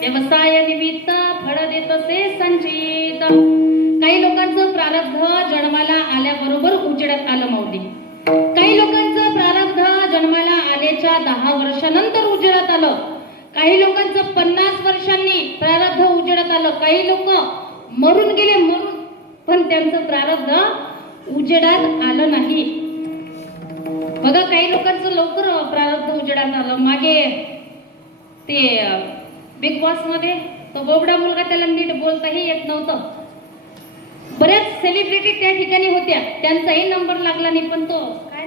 व्यवसाय निमित्त फळ देत असे संचित. काही लोकांचं प्रारब्ध जन्माला आल्याबरोबर उजेडात आलं माऊली. काही लोकांचं वर्षानंतर उजेडात आलं. काही लोकांचं 50 वर्षांनी प्रारब्ध उजेडात आलं. काही लोक मरून गेले, मरून, पण त्यांचं प्रारब्ध उजेडात आलं नाही. बघा, काही लोकांचं लवकर प्रारब्ध उजेडात आलं. मागे ते बिग बॉस मध्ये तो बोबडा मुलगा, त्याला नीट बोलताही येत नव्हतं. बऱ्याच सेलिब्रिटी त्या ठिकाणी होत्या, त्यांचाही नंबर लागला नाही, पण तो काय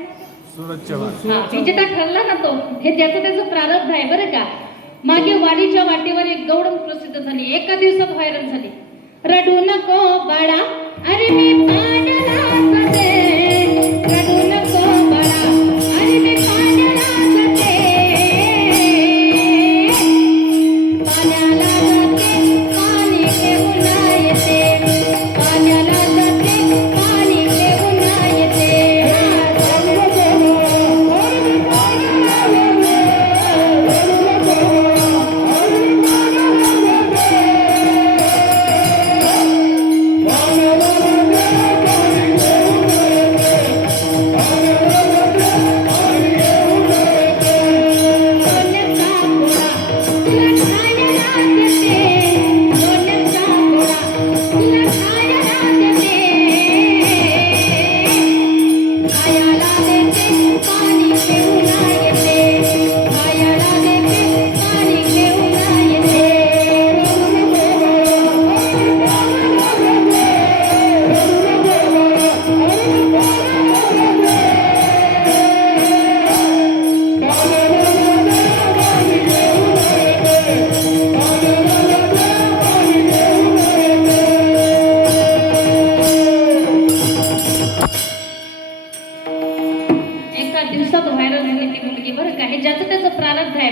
विजेता ठरला ना तो. हे त्याचं प्रारब्ध आहे बरं का. मागे वाडीच्या वाटेवर एक गौडम प्रसिद्ध झाली, एका दिवसात व्हायरल झाली. रडू नको बाळा, अरे मी पाण्याला जाते, रडू नको बाळा, अरे मी पाण्याला जाते, पाण्याला जाते, पाणी घेऊन येते, पाण्याला जाते, पाणी घेऊन येते.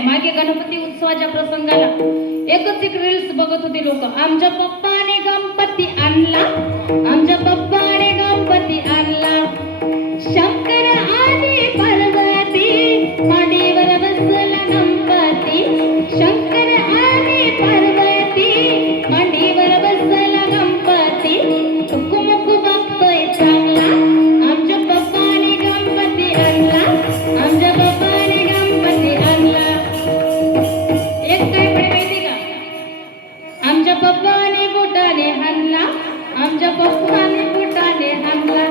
मागे गणपती उत्सवाच्या प्रसंगाला एक रील्स बघत होते लोक. आमच्या पप्पाने गणपती आणला, आमच्या पप्पाने गणपती आणला, शंकर आणि पार्वती मांडीवर बसला गणपती, शंकर आणि पार्वती मांडीवर बसला गणपती, टुकुमुक बघतोय चांगला, आमच्या पप्पाने गणपती आणला, आमच्या पप्पाने गणपती आणला. एक काय म्हणे माहिती का, आमच्या पप्पाने बोटाने हाणला, आमच्या पप्पाने बोटाने हाणला.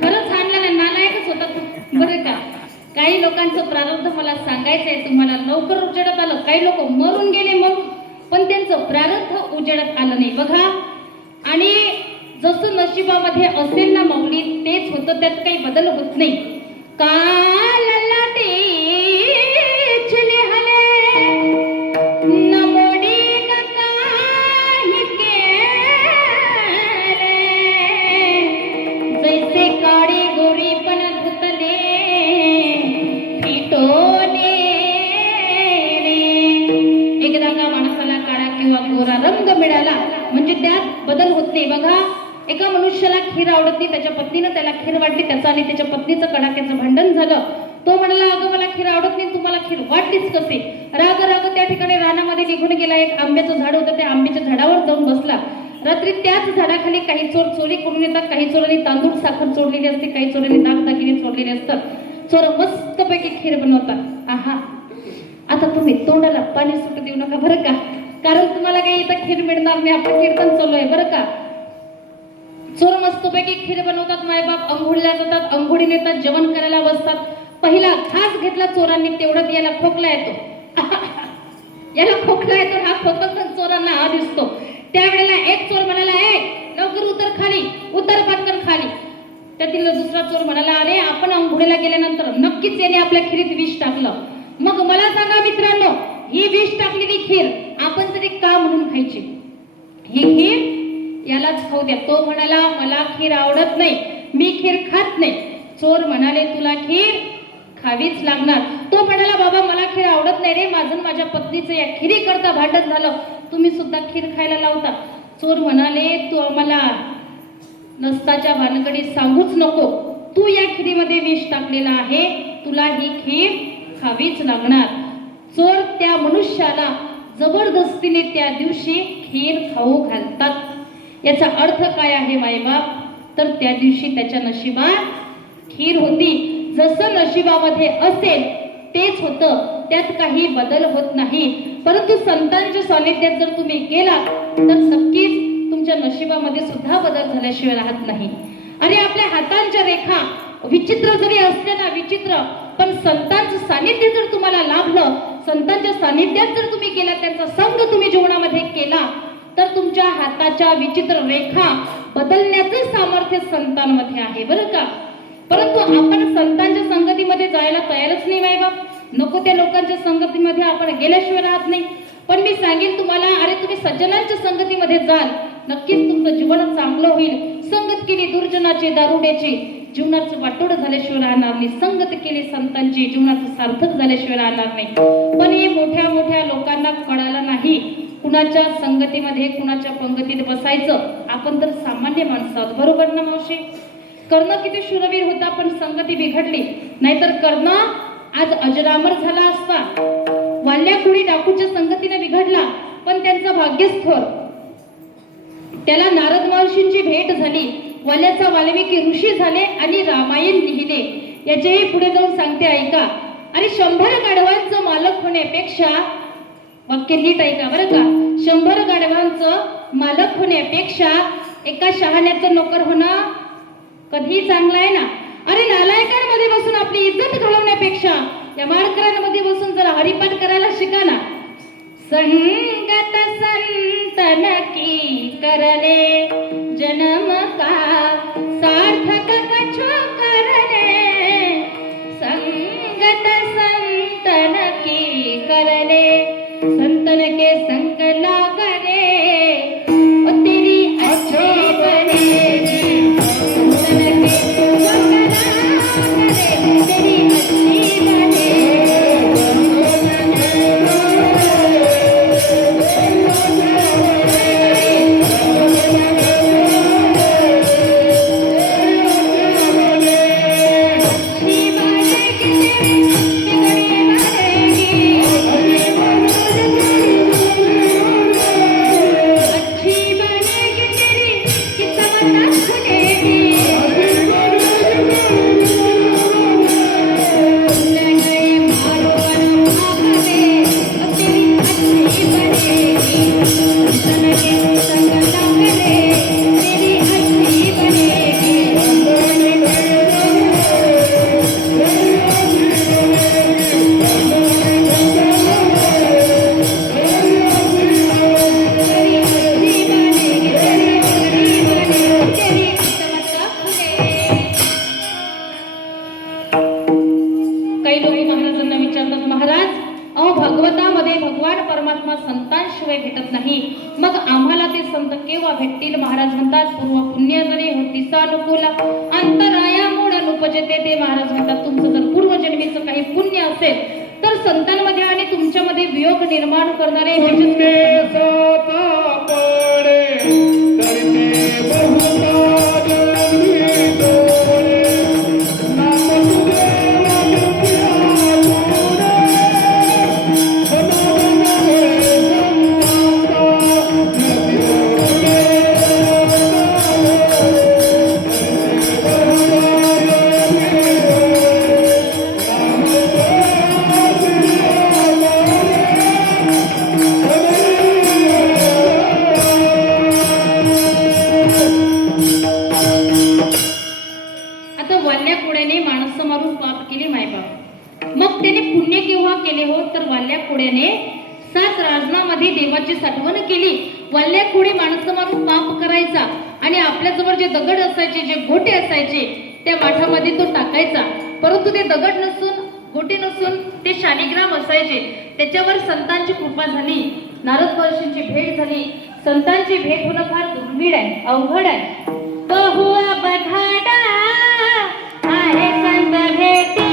खरंच हाणला ना, नालायकच होता बरं का. काही लोकांचं प्रारब्ध मला सांगायचंय तुम्हाला, लवकर उजेडात आलं. काही लोक मरून गेले, मरून, पण त्यांचं प्रारब्ध उजेडात आलं नाही बघा. आणि जसं नशिबामध्ये असेल ना माऊली, तेच होतं, त्यात काही बदल होत नाही. काल लाटे चले हले नमोडी काही केले, जैसे काळी गोरी पण धुतले फिटोले रे. एकदा का माणसाला काळा किंवा गोरा रंग मिळाला म्हणजे त्यात बदल होत नाही बघा. एका मनुष्याला खीर आवडत नाही, त्याच्या पत्नीनं त्याला खीर वाटली, त्याचं आणि त्याच्या पत्नीचं कडाक्याचं भांडण झालं. तो म्हणाला, अगं मला खीर आवडत नाही, तुम्हाला खीर वाटलीच कसे. राग राग त्या ठिकाणी रानामध्ये निघून गेला. एक आंब्याचं झाड होतं, त्या आंब्याच्या झाडावर जाऊन बसला. रात्री त्याच झाडाखाली काही चोर चोरी करून येतात. काही चोरांनी तांदूळ साखर चोरलेली असते, काही चोरांनी दागदागिने चोरलेले असतात. चोर मस्तपैकी खीर बनवतात. आहा, आता तुम्ही तोंडाला पाणी सुट देऊ नका बरं का, कारण तुम्हाला काही इथं खीर मिळणार नाही. आपलं कीर्तन चालू आहे बरं का. चोर मस्तपैकी खीर बनवतात, मायबाप अंघोळीला जातात, अंघोळी नेतात, जेवण करायला बसतात. पहिला घास घेतला चोरांनी, तेवढ्यात याला खोकला येतो. याला खोकला येतो, हा खोकला चोरांना हा दिसतो. त्यावेळेला एक चोर म्हणाला, ए लवकर उतर खाली, उतर पटकन खाली. त्यातील दुसरा चोर म्हणाला, अरे आपण अंघोळीला गेल्यानंतर नक्कीच याने आपल्या खीरीत विष टाकलं. मग मला सांगा मित्रांनो, ही विष टाकलेली खीर आपण तरी का म्हणून खायची? ही खीर यालाच खाऊ द्या. तो म्हणाला, मला खीर आवडत नाही, मी खीर खात नाही. चोर म्हणाले, तुला खीर खावीच लागणार. तो म्हणाला, बाबा मला खीर आवडत नाही रे, माझं माझ्या पत्नीचं या खिरी करता भांडण झालं, तुम्ही सुद्धा खीर खायला लावता. चोर म्हणाले, तू आम्हाला नसताच्या भानगडी सांगूच नको, तू या खिरीमध्ये विष टाकलेला आहे, तुला ही खीर खावीच लागणार. चोर त्या मनुष्याला जबरदस्तीने त्या दिवशी खीर खाऊ घालतात. याचा अर्थ काय आहे मायबाप? तर त्या दिवशी त्याच्या नशिबात खीर होती. जसं नशिबामध्ये असेल तेच होतं. त्यात काही बदल होत नाही. परंतु संतांच्या सानिध्यात जर तुम्ही गेलात तर नक्कीच तुमच्या नशिबामध्ये सुद्धा बदल झाल्याशिवाय राहत नाही. आणि आपल्या हातांच्या रेखा विचित्र जरी असल्या ना, विचित्र, पण संतांचं सानिध्य जर तुम्हाला लाभलं, संतांच्या सानिध्यात जर तुम्ही गेला, त्यांचा संग तुम्ही जीवनामध्ये केला, तर तुमच्या हाताच्या विचित्र रेखा बदलण्याचं सामर्थ्य संतांमध्ये आहे बरं का. परंतु आपण संतांच्या संगतीमध्ये जायला तयारच नाही मायबाप. नको त्या लोकांच्या संगतीमध्ये आपण गेल्याशिवाय राहत नाही. पण मी सांगेन तुम्हाला, अरे तुम्ही सज्जनांच्या संगतीमध्ये जाल, नक्कीच तुमचं जीवन चांगलं होईल. संगत केली दुर्जनाची, दारुड्याची, जीवनाचं वाटोड झाल्याशिवाय राहणार नाही. संगत केली संतांची, जीवनाचं सार्थक झाल्याशिवाय राहणार नाही. पण हे मोठ्या मोठ्या लोकांना कळालं नाही कुणाच्या संगतीमध्ये, कुणाच्या पंगतीत बसायचं. आपण तर सामान्य माणसं आहोत, बरोबर ना मावशी. कर्ण किती शूरवीर होता, पण संगती बिघडली. नाहीतर कर्ण आज अजरामर झाला असता. वाल्या कुडी डाकूच्या संगतीने बिघडला, पण त्यांचं भाग्यच थोर. त्याला नारद महर्षींची भेट झाली, वाल्याचा वाल्मिकी ऋषी झाले आणि रामायण लिहिले. याच्याही पुढे जाऊन सांगते ऐका. आणि 100 गाढवांचं मालक होण्यापेक्षा, वाक्य नीट ऐका बरं का, 100 गाढवांचं मालक होण्यापेक्षा एका शहाण्याचं नोकर होणं कधी चांगलं आहे ना. अरे नालायकांमध्ये बसून आपली इज्जत घालवण्यापेक्षा या माळकऱ्यांमध्ये बसून जरा हरिपाठ करायला शिका ना. संगत संतन की करले, जन्म का सार्थक कछु करले. संगत संतन की करले, संतन के संग लागले, ओ तेरी अच्छी बनेगी. संतन के संग लागले, तेरी अच्छी बनेगी. मग आम्हाला ते संत केव्हा भेटतील. महाराज म्हणतात, पूर्व पुण्य जरी होती सानुकूला, अंतरायामुळे उपजते. ते महाराज म्हणतात, तुमचं जर पूर्वजन्मीचं काही पुण्य असेल तर संतांमध्ये आणि तुमच्यामध्ये वियोग निर्माण करणारे देवाची साठवण केली. वल्ल्या खोडी माणसं मारून पाप करायचा आणि आपल्याजवळ जे दगड असायचे, जे गोटे असायचे, त्या माठामध्ये तो टाकायचा. परंतु ते दगड नसून, गोटे नसून, ते शालिग्राम असायचे. त्याच्यावर संतांची कृपा झाली, नारद महर्षींची भेट झाली. संतांची भेट होणं फार दुर्मिळ आहे, अवघड आहे. बहुआ बघाडा आहे संत भेटी,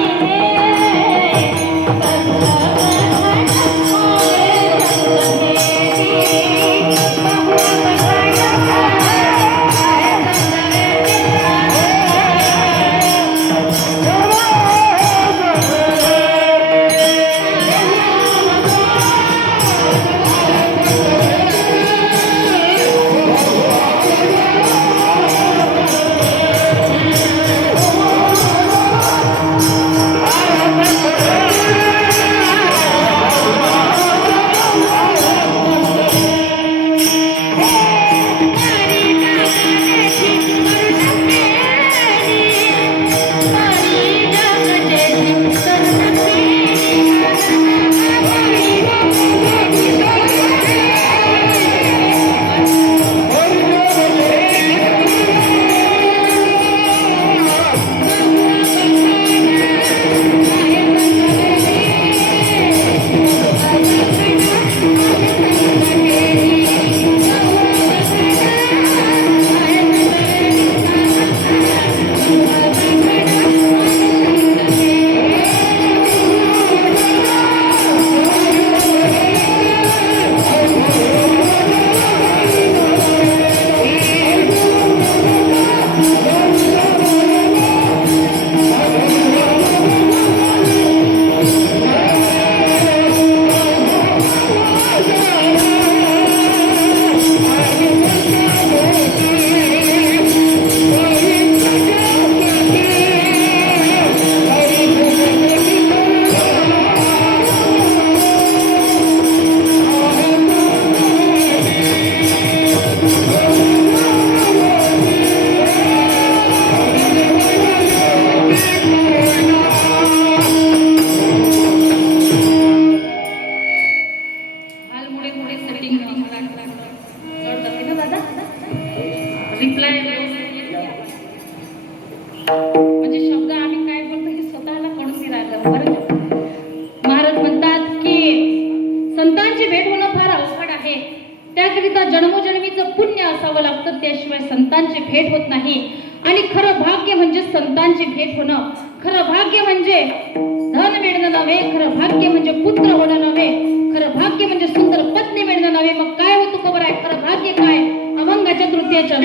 त्याकरिता जन्मोजन्मीचं पुण्य असावं लागतं, त्याशिवाय संतांची भेट होत नाही. आणि खरं भाग्य म्हणजे संतांची भेट होणं. खरं भाग्य म्हणजे धन मिळणं नव्हे, खरं भाग्य म्हणजे पुत्र होणं नव्हे, खरं भाग्य म्हणजे सुंदर पत्नी मिळणं नव्हे. मग काय होतं खबर आहे? खरं भाग्य काय? अभंगाच्या तृतीयेच्या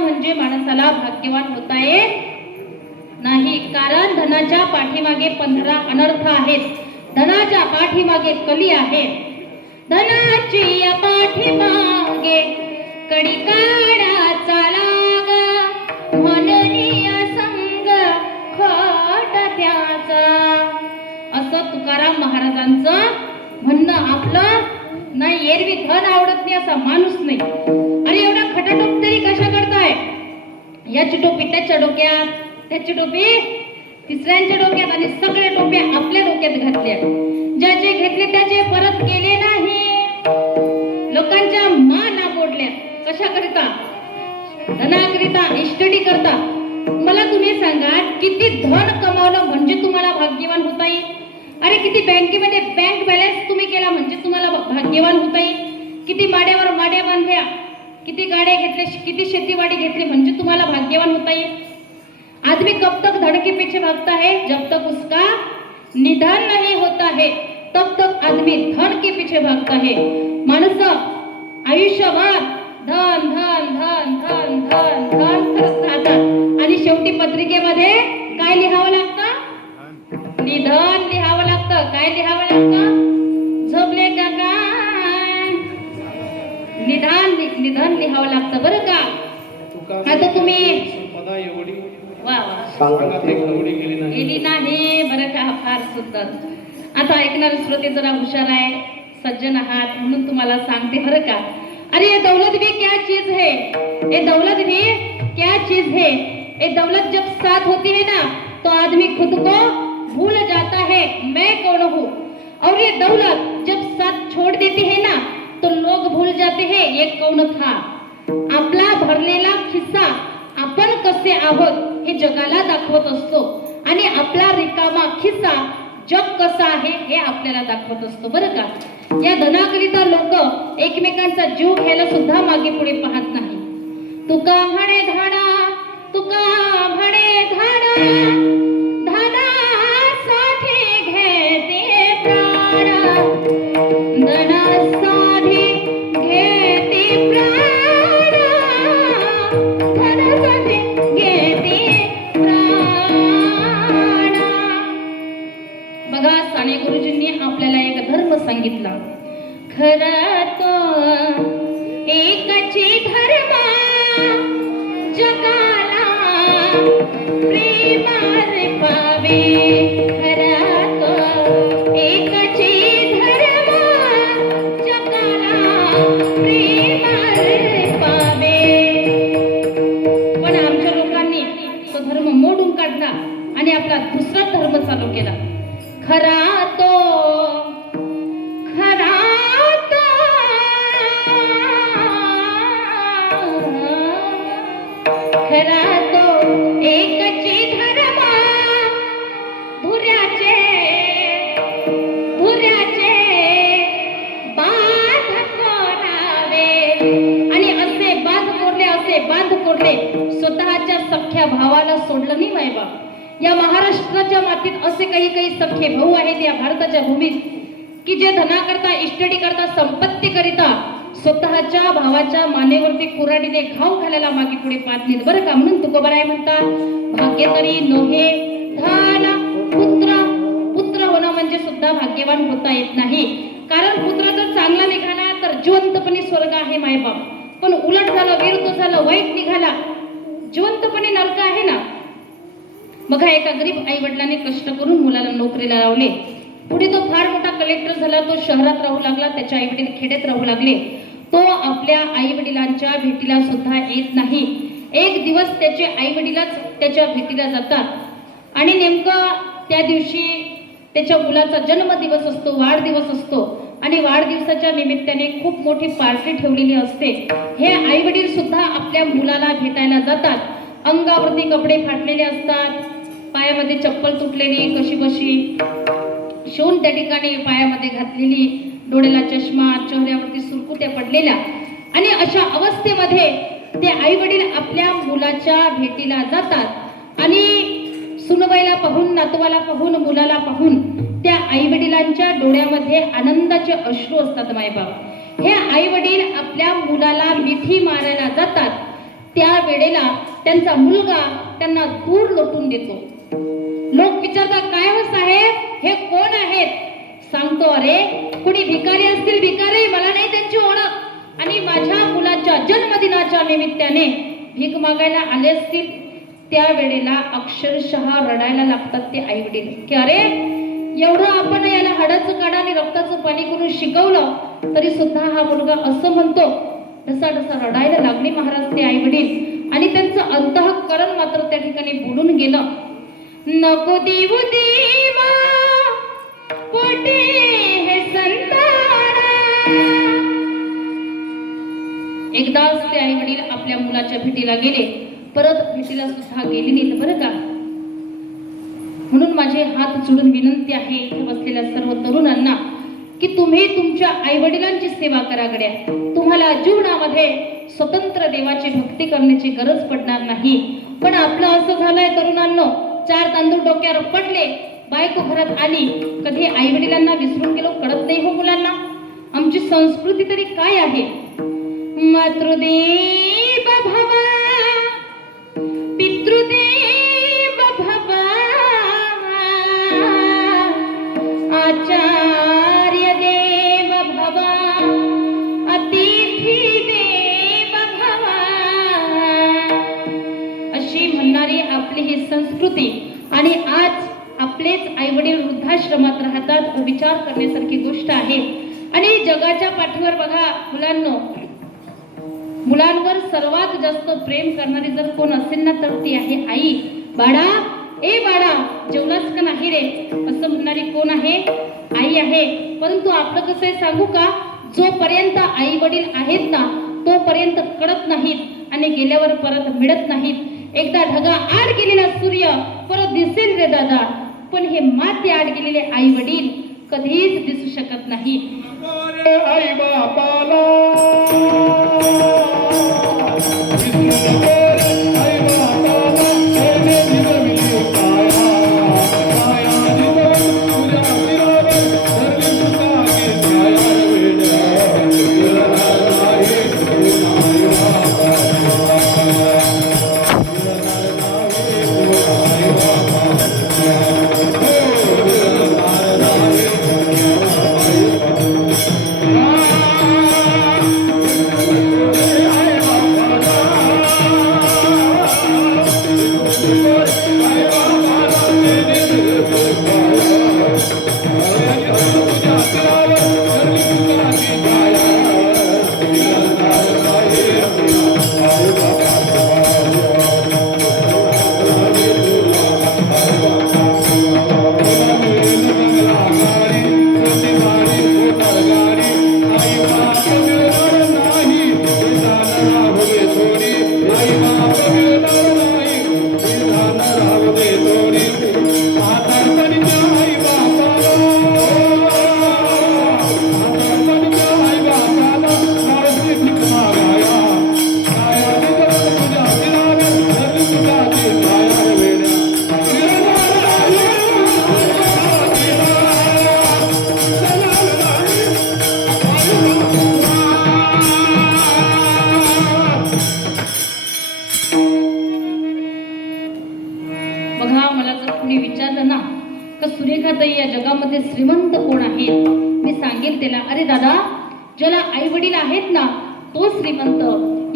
म्हणजे माणसाला भाग्यवान होता येत नाही. कारण धनाच्या पाठीमागे 15 अनर्थ आहेत. धनाच्या पाठीमागे कली आहे. धनाची या पाठीमागे कडी काढाचा लाग, म्हणून संग खोट त्याचा. असं तुकाराम महाराजांचं म्हणणं. आपलं नाही एरवी धन आवडत नाही असा माणूस नाही. अरे एवढा खटाटोप तरी कशा करताय? याची टोपी त्याच्या डोक्यात, त्याची टोपी तिसऱ्यांच्या डोक्यात आणि सगळे टोप्या आपल्या डोक्यात घातल्या. ज्याचे घेतले त्याचे परत केले नाही. लोकांच्या माना मोडल्या. कशाकरिता? धनाकरिता, इष्टडी करता. मला तुम्ही सांगा, किती धन कमावलं म्हणजे तुम्हाला भाग्यवान होता येईल? अरे किती बँकेमध्ये बँक बॅलन्स तुम्ही केला म्हणजे तुम्हाला भाग्यवान होता येईल? किती माड्यावर माड्या बांधल्या, किती गाड्या घेतल्या, किती शेतीवाडी घेतली म्हणजे तुम्हाला भाग्यवान होता येईल? आदमी कब तक धन के पीछे भागता है? जब तक उसका निधन नहीं होता है तब तक आदमी धन के पीछे भागता है. माणसं आयुष्यभर धन धन धन धन धन धन करत राहतात आणि शेवटी पत्रिकेमध्ये काय लिहावं लागतं? निधन लिहावं लागतं. काय लिहावं लागतं? झोपले का काय? निधन लिहावं लागतं बरं का. आता तुम्ही वा गेली नाही बरं का. फार सुंदर. आता ऐकणारे श्रोते जरा हुशार आहे, सज्जन आहात म्हणून तुम्हाला सांगते बरं का. अरे ये दौलत भी क्या चीज है? ये दौलत भी क्या चीज है? ये दौलत जब साथ होती है ना तो आदमी खुद को भूल जाता है मैं कौन हूँ. और ये दौलत जब साथ छोड़ देती है ना तो लोग भूल जाते हैं ये कौन था. आपला भरलेला खिस्सा आपण कसे आहोत हे जगाला दाखवत असतो आणि आपला रिकामा खिस्सा जग कसा आहे हे आपल्याला दाखवत असतो बरं का. या धनाकरिता लोक एकमेकांचा जीव घ्यायला सुद्धा मागे पुढे पाहत नाही. तुका म्हणे धाडा, तुका म्हणे धाडा, धनासाठी घेते प्राण, धनासाठी घेते प्राण, धनासाठी घेते प्राण. बघा साने गुरुजींनी आपल्याला एक धर्म सांगितला. खरा तो एकची धर्म जगाला प्रेमार पावे खरा तो एकची धर्म जगाला प्रेमार पावे. पण आमच्या लोकांनी तो धर्म मोडून काढला आणि आपला दुसरा धर्म चालू केला. खरा तो खरा तो खरा तो एकची धर्म धुऱ्याचे धुऱ्याचे बांध कोरावे. आणि असे बांध कोरले स्वतःच्या सख्या भावाला सोडलं नाही मायबा. या महाराष्ट्राच्या मातीत असे काही सख्खे भाऊ आहेत या भारताच्या भूमीत की जे धनाकरता इष्टडी करता संपत्ती करिता स्वतःच्या भावाच्या मानेवरती कुऱ्हाडीने घाव घालायला मागे पुढे पाहत नाहीत बरं का. म्हणून तुकोबाराय म्हणतात भाग्य तरी नोहे धन पुत्र होणं म्हणजे सुद्धा भाग्यवान होता येत नाही. कारण पुत्र जर चांगला निघाला तर जिवंतपणे स्वर्ग आहे मायबाप. पण उलट झालं विरुद्ध झालं वाईट निघाला जिवंतपणे नरक आहे ना. बघा एका गरीब आई वडिलांनी कष्ट करून मुलाला नोकरीला लावले. पुढे तो फार मोठा कलेक्टर झाला. तो शहरात राहू लागला. त्याचे आई वडील खेड्यात राहू लागले. तो आपल्या आई वडिलांच्या भेटीला सुद्धा येत नाही. एक दिवस त्याचे आई वडीलच त्याच्या भेटीला जातात आणि नेमकं त्या दिवशी त्याच्या मुलाचा जन्मदिवस असतो, वाढदिवस असतो आणि वाढदिवसाच्या निमित्ताने खूप मोठी पार्टी ठेवलेली असते. हे आई वडील सुद्धा आपल्या मुलाला भेटायला जातात. अंगावरती कपडे फाटलेले असतात, पायामध्ये चप्पल तुटलेली कशी बशी शिवून त्या ठिकाणी पायामध्ये घातलेली, डोळ्याला चष्मा, चेहऱ्यावरती सुरकुत्या पडलेल्या. आणि अशा अवस्थेमध्ये ते आई वडील आपल्या मुलाच्या भेटीला जातात आणि सुनबाईला पाहून, नातवाला पाहून, मुलाला पाहून त्या आई वडिलांच्या डोळ्यामध्ये आनंदाचे अश्रू असतात मायबाप. हे आई वडील आपल्या मुलाला मिठी मारायला जातात. त्या वेळेला त्यांचा मुलगा त्यांना दूर लोटून देतो. लोक विचारतात काय हो साहेब हे कोण आहेत? सांगतो अरे कुणी भिकारी असतील, भिकारी मला नाही त्यांची ओळख आणि माझ्या मुलाच्या जन्मदिनाच्या निमित्ताने भीक मागायला आले असतील. त्या वेळेला अक्षरशः रडायला लागतात ते आई वडील की अरे एवढं आपण याला हाडाचं काढा आणि रक्ताचं पाणी करून शिकवलं तरी सुद्धा हा मुलगा असं म्हणतो. ढसा रडायला लागले महाराज ते आई वडील आणि त्यांचं अंतःकरण मात्र त्या ठिकाणी बुडून गेलं. नको देऊ देवा पोटे हे संताना. एकदाच ते आई वडील आपल्या मुलाच्या भेटीला गेले, परत भेटीला सुद्धा गेली नाहीत बरं का. म्हणून माझे हात जोडून विनंती आहे इथे बसलेल्या सर्व तरुणांना की तुम्ही तुमच्या आई वडिलांची सेवा करा गड्या. तुम्हाला जीवनामध्ये स्वतंत्र देवाची भक्ती करण्याची गरज पडणार नाही. पण आपलं असं झालंय तरुणांनो, 4 तांदूळ डोक्यावर पडले, बायको घरात आली, कधी आई वडिलांना विसरून गेलो कळत नाही हो मुलांना. आमची संस्कृती तरी काय आहे? मातृदेव भव पितृदेव भव आचार्य देव भव अतिथी देव भव अशी म्हणणारी आपली ही संस्कृती. आणि आज आपलेच आई वडील वृद्धाश्रमात राहतात. विचार करण्यासारखी गोष्ट आहे. आणि जगाच्या पाठीवर बघा मुलांनो, मुलांवर सर्वात जास्त प्रेम करणारी जर कोण असेल ना तर ती आहे आई. बाळा ए बाळा जेवलास का नाही रे असं म्हणणारी कोण आहे? आई आहे. परंतु आपलं कसं आहे सांगू का, जोपर्यंत आई वडील आहेत ना तोपर्यंत कळत नाहीत आणि गेल्यावर परत मिळत नाहीत. एकदा ढगा आड गेलेला सूर्य परत दिसेल रे दादा, पण हे माती आड गेलेले आई वडील कधीच दिसू शकत नाही. आई बापाला आहेत. मी सांगेल त्याला, अरे दादा, ज्याला आई वडील आहेत ना तो श्रीमंत.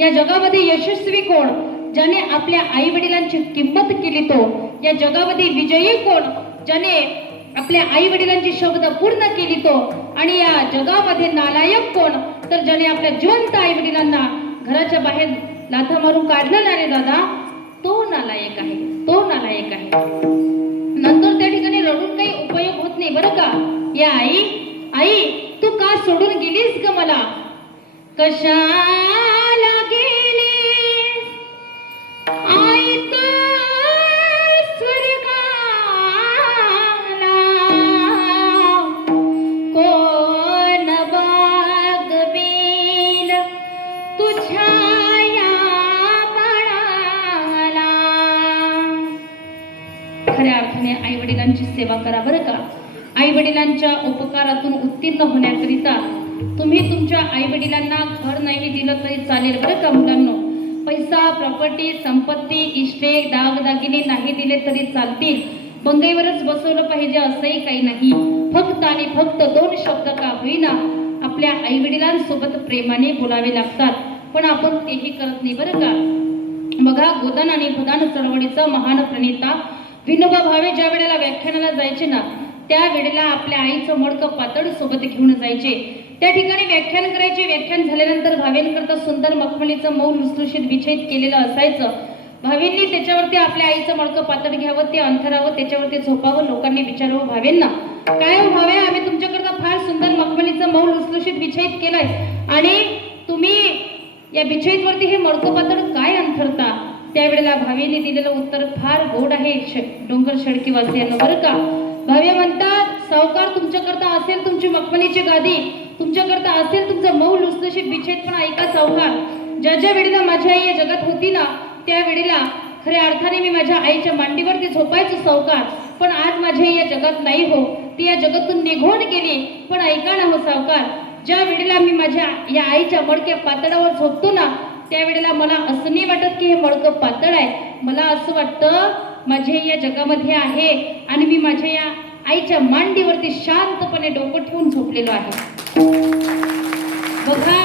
या जगामध्ये यशस्वी कोण? ज्याने आपल्या आई वडिलांची किंमत केली तो. या जगामध्ये विजयी कोण? ज्याने आपल्या आई वडिलांची शब्द पूर्ण केली तो. आणि या जगामध्ये नालायक कोण? तर ज्याने आपल्या जिवंत आई वडिलांना घराच्या बाहेर लाथा मारून काढलं ना रे दादा, तो नालायक आहे, तो नालायक आहे. नंतर त्या ठिकाणी रडून काही उपयोग होत नाही बरं का. या आई, आई तू का सोडून गेलीस ग मला? कशाला गेलीस आई तू स्वर्गाला? कोण बघवील तुझ्या या बाळाला? खऱ्या अर्थाने आई वडिलांची सेवा करा बरं का. आई वडिलांच्या उपकारातून उत्तीर्ण होण्याकरिता तुम्ही तुमच्या आई वडिलांना घर नाही दिलं तरी चालेल बरं का मुलांनो. पैसा, प्रॉपर्टी, संपत्ती, इस्टेट, दागदागिने नाही दिले तरी चालतील. बंगईवरच बसवलं पाहिजे असंही काही नाही. फक्त आणि फक्त 2 शब्द का होईना आपल्या आई वडिलांसोबत प्रेमाने बोलावे लागतात. पण आपण तेही करत नाही बरं का. बघा, गोदान आणि भूदान चळवळीचा महान प्रणेता विनोबा भावे ज्या वेळेला व्याख्यानाला जायचे ना, त्या वेळेला आपल्या आईचं मडकं पातळ सोबत घेऊन जायचे. त्या ठिकाणी व्याख्यान करायचे. व्याख्यान झाल्यानंतर भावेंकरता सुंदर मखमलीचं मऊ लुसलुशीत विच्छेद केलेलं असायचं. भावेंनी त्याच्यावरती आपल्या आईचं मडकं पातळ घ्यावं, ते अंथरावं, त्याच्यावरती झोपावं. लोकांनी विचारावं, भावेंना काय हो भावे, आम्ही तुमच्याकरता फार सुंदर मखमलीचं मऊ लुसलुशीत विच्छेद केलंय आणि तुम्ही या बिछाईतवरती हे मडकं पातळ काय अंथरता? त्यावेळेला भावेने दिलेलं उत्तर फार गोड आहे डोंगर शेळकीवासियांना बरं का. भावे म्हणतात, सावकार तुमच्याकरता असेल तुमची मखमलीची गादी, तुमच्याकरता असेल तुमचं मऊ लुसलुशीत बिछेद, पण ऐका सावकार, ज्या ज्या वेळेला माझी आई या जगात होती ना त्या वेळेला खऱ्या अर्थाने मी माझ्या आईच्या मांडीवरती झोपायचो सावकार. पण आज माझी आई या जगात नाही हो, ती या जगातून निघून गेली. पण ऐका ना हो सावकार, ज्या वेळेला मी माझ्या या आईच्या मडक्या पातळावर झोपतो ना त्यावेळेला मला असं नाही वाटत की हे मडकं पातळ आहे. मला असं वाटतं माझे या जगामध्ये आहे आणि मी माझ्या या आईच्या मांडीवरती शांतपणे डोकं ठेवून झोपलेलो आहे. बघा,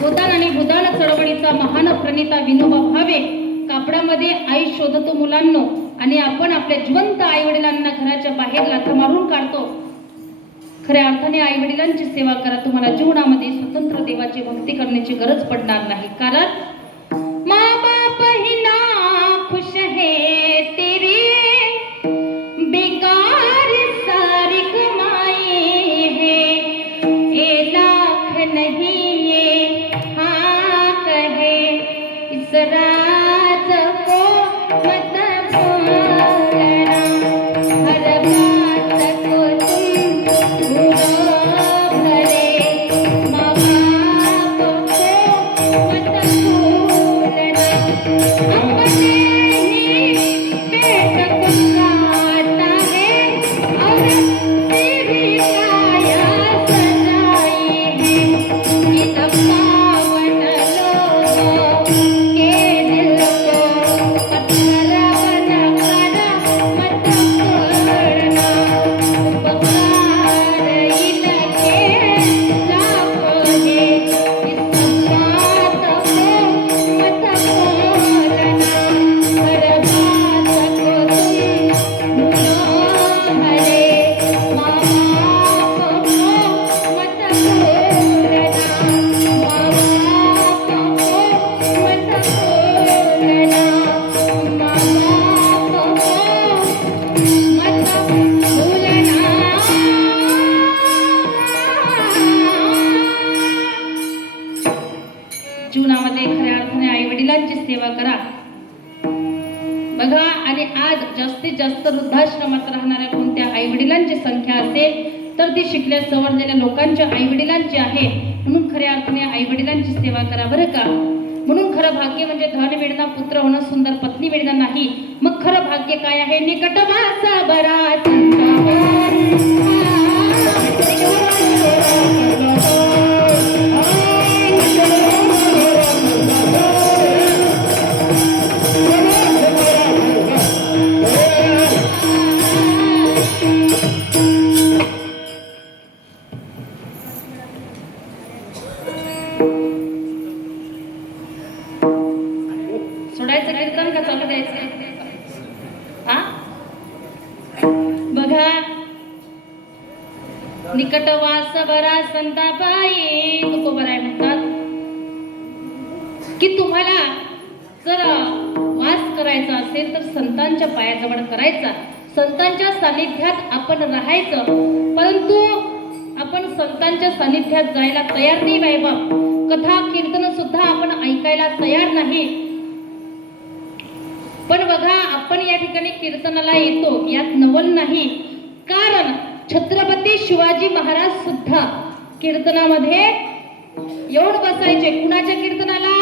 गोदान आणि भूदान चळवळीचा महान प्रणेता विनोबा भावे कापडामध्ये आई शोधतो मुलांनो, आणि आपण आपल्या जिवंत आई वडिलांना घराच्या बाहेर लाथा मारून काढतो. खऱ्या अर्थाने आई वडिलांची सेवा करा. तुम्हाला जीवनामध्ये स्वतंत्र देवाची भक्ती करण्याची गरज पडणार नाही. कारण माँ बाप ही ना खुश है तेरे, बेकार सारी कमाई है, ए लाख नहीं ये हाँ कहे, इस राज को मत बोलना, हर बात को तुम भरे, माँ बाप को मत भूलना, अपने ही पेट को काटा है और तेरी काया सजाई है, ये पावन लोगों के दिल को पत्थर बना कर मत तोड़ना, उपकार इनके लाखों है, इस बात को मत बोलना, हर बात को तुम भूलो भले, माँ बाप को मत भूलना, माँ बाप को मत भूलना, माँ बाप को जीवनामध्ये खऱ्या अर्थाने आई वडिलांची सेवा करा. बघा, आणि आज जास्तीत जास्त वृद्धाश्रमात राहणाऱ्या कोणत्या आई वडिलांची संख्या असेल तर ती शिकल्या सवरलेल्या लोकांच्या आई वडिलांची आहे. म्हणून खऱ्या अर्थाने आई वडिलांची सेवा करा बरं का. म्हणून खरं भाग्य म्हणजे धन मिळणं, पुत्र होणं, सुंदर पत्नी मिळणं नाही. मग खरं भाग्य काय आहे? निकटवासा बरा बिकट वास बरा संतापाई तुकोबराय म्हणतात की तुम्हाला जर वास करायचा असेल तर संतांच्या पायाजवळ करायचा, संतांच्या सानिध्यात आपण राहायचं. परंतु आपण संतांच्या सानिध्यात जायला तयार नाही बाईबाप. कथा कीर्तन सुद्धा आपण ऐकायला तयार नाही. पण बघा आपण या ठिकाणी कीर्तनाला येतो यात नवल नाही. कारण छत्रपती शिवाजी महाराज सुद्धा कीर्तनामध्ये येऊन बसायचे. कुणाच्या कीर्तनाला?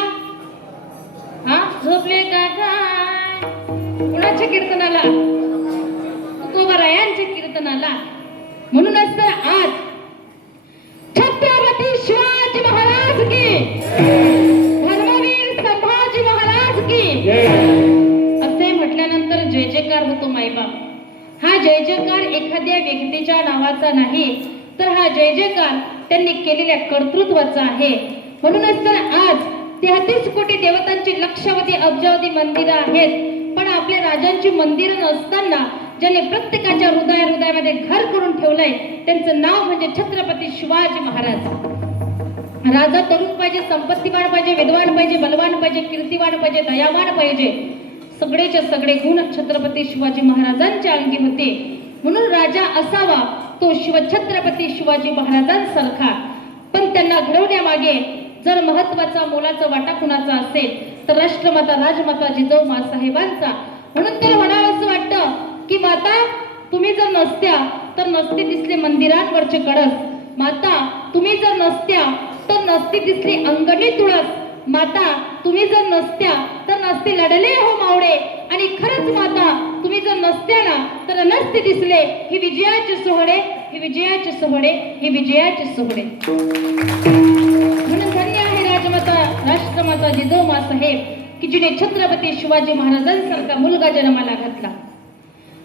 हा झोपले का काय? कुणाच्या कीर्तनाला? तुकोबरायांच्या कीर्तनाला. म्हणूनच तर आज छत्रपती शिवाजी महाराज की, धर्मवीर संभाजी महाराज की असे म्हटल्यानंतर जय जयकार होतो मायबाप. हा जय जयकार एखाद्या व्यक्तीच्या नावाचा नाही, तर हा जय जयकार त्यांनी केलेल्या कर्तृत्वाचा आहे. म्हणूनच तर आज 33 कोटी देवतांची लक्षावधी अब्जावधी मंदिरं आहेत. पण आपल्या राजांची मंदिरं नसताना ज्याने प्रत्येकाच्या हृदयामध्ये घर करून ठेवलंय त्यांचं नाव म्हणजे छत्रपती शिवाजी महाराज. राजा तरुण पाहिजे, संपत्तीवान पाहिजे, विद्वान पाहिजे, बलवान पाहिजे, कीर्तिवान पाहिजे, दयावान पाहिजे. सगळेच्या सगळे गुण छत्रपती शिवाजी महाराजांच्या अंगी होते. म्हणून राजा असावा तो छत्रपती शिवाजी महाराजांसारखा. पण त्यांना घडवण्यामागे जर महत्वाचा मोलाचा वाटा कुणाचा असेल तर राष्ट्रमाता राजमाता जिजाऊ माँसाहेबांचा. म्हणून तर म्हणावं असं वाटतं की माता तुम्ही जर नसत्या तर नसते दिसले मंदिरांवरचे कळस. माता तुम्ही जर नसत्या तर नसते दिसली अंगणी तुळस. माता तुम्ही जर नसत्या तर नसते लढले हो मावळे. आणि खरंच माता तुम्ही जर नसत्या ना तर नसते दिसले ही विजयाचे सोहळे, ही विजयाचे सोहळे, ही विजयाचे सोहळे. म्हणून धन्य आहे राजमाता राष्ट्रमाता जिजाऊ माँसाहेब की जिने छत्रपती शिवाजी महाराजांसारखा मुलगा जन्माला घातला.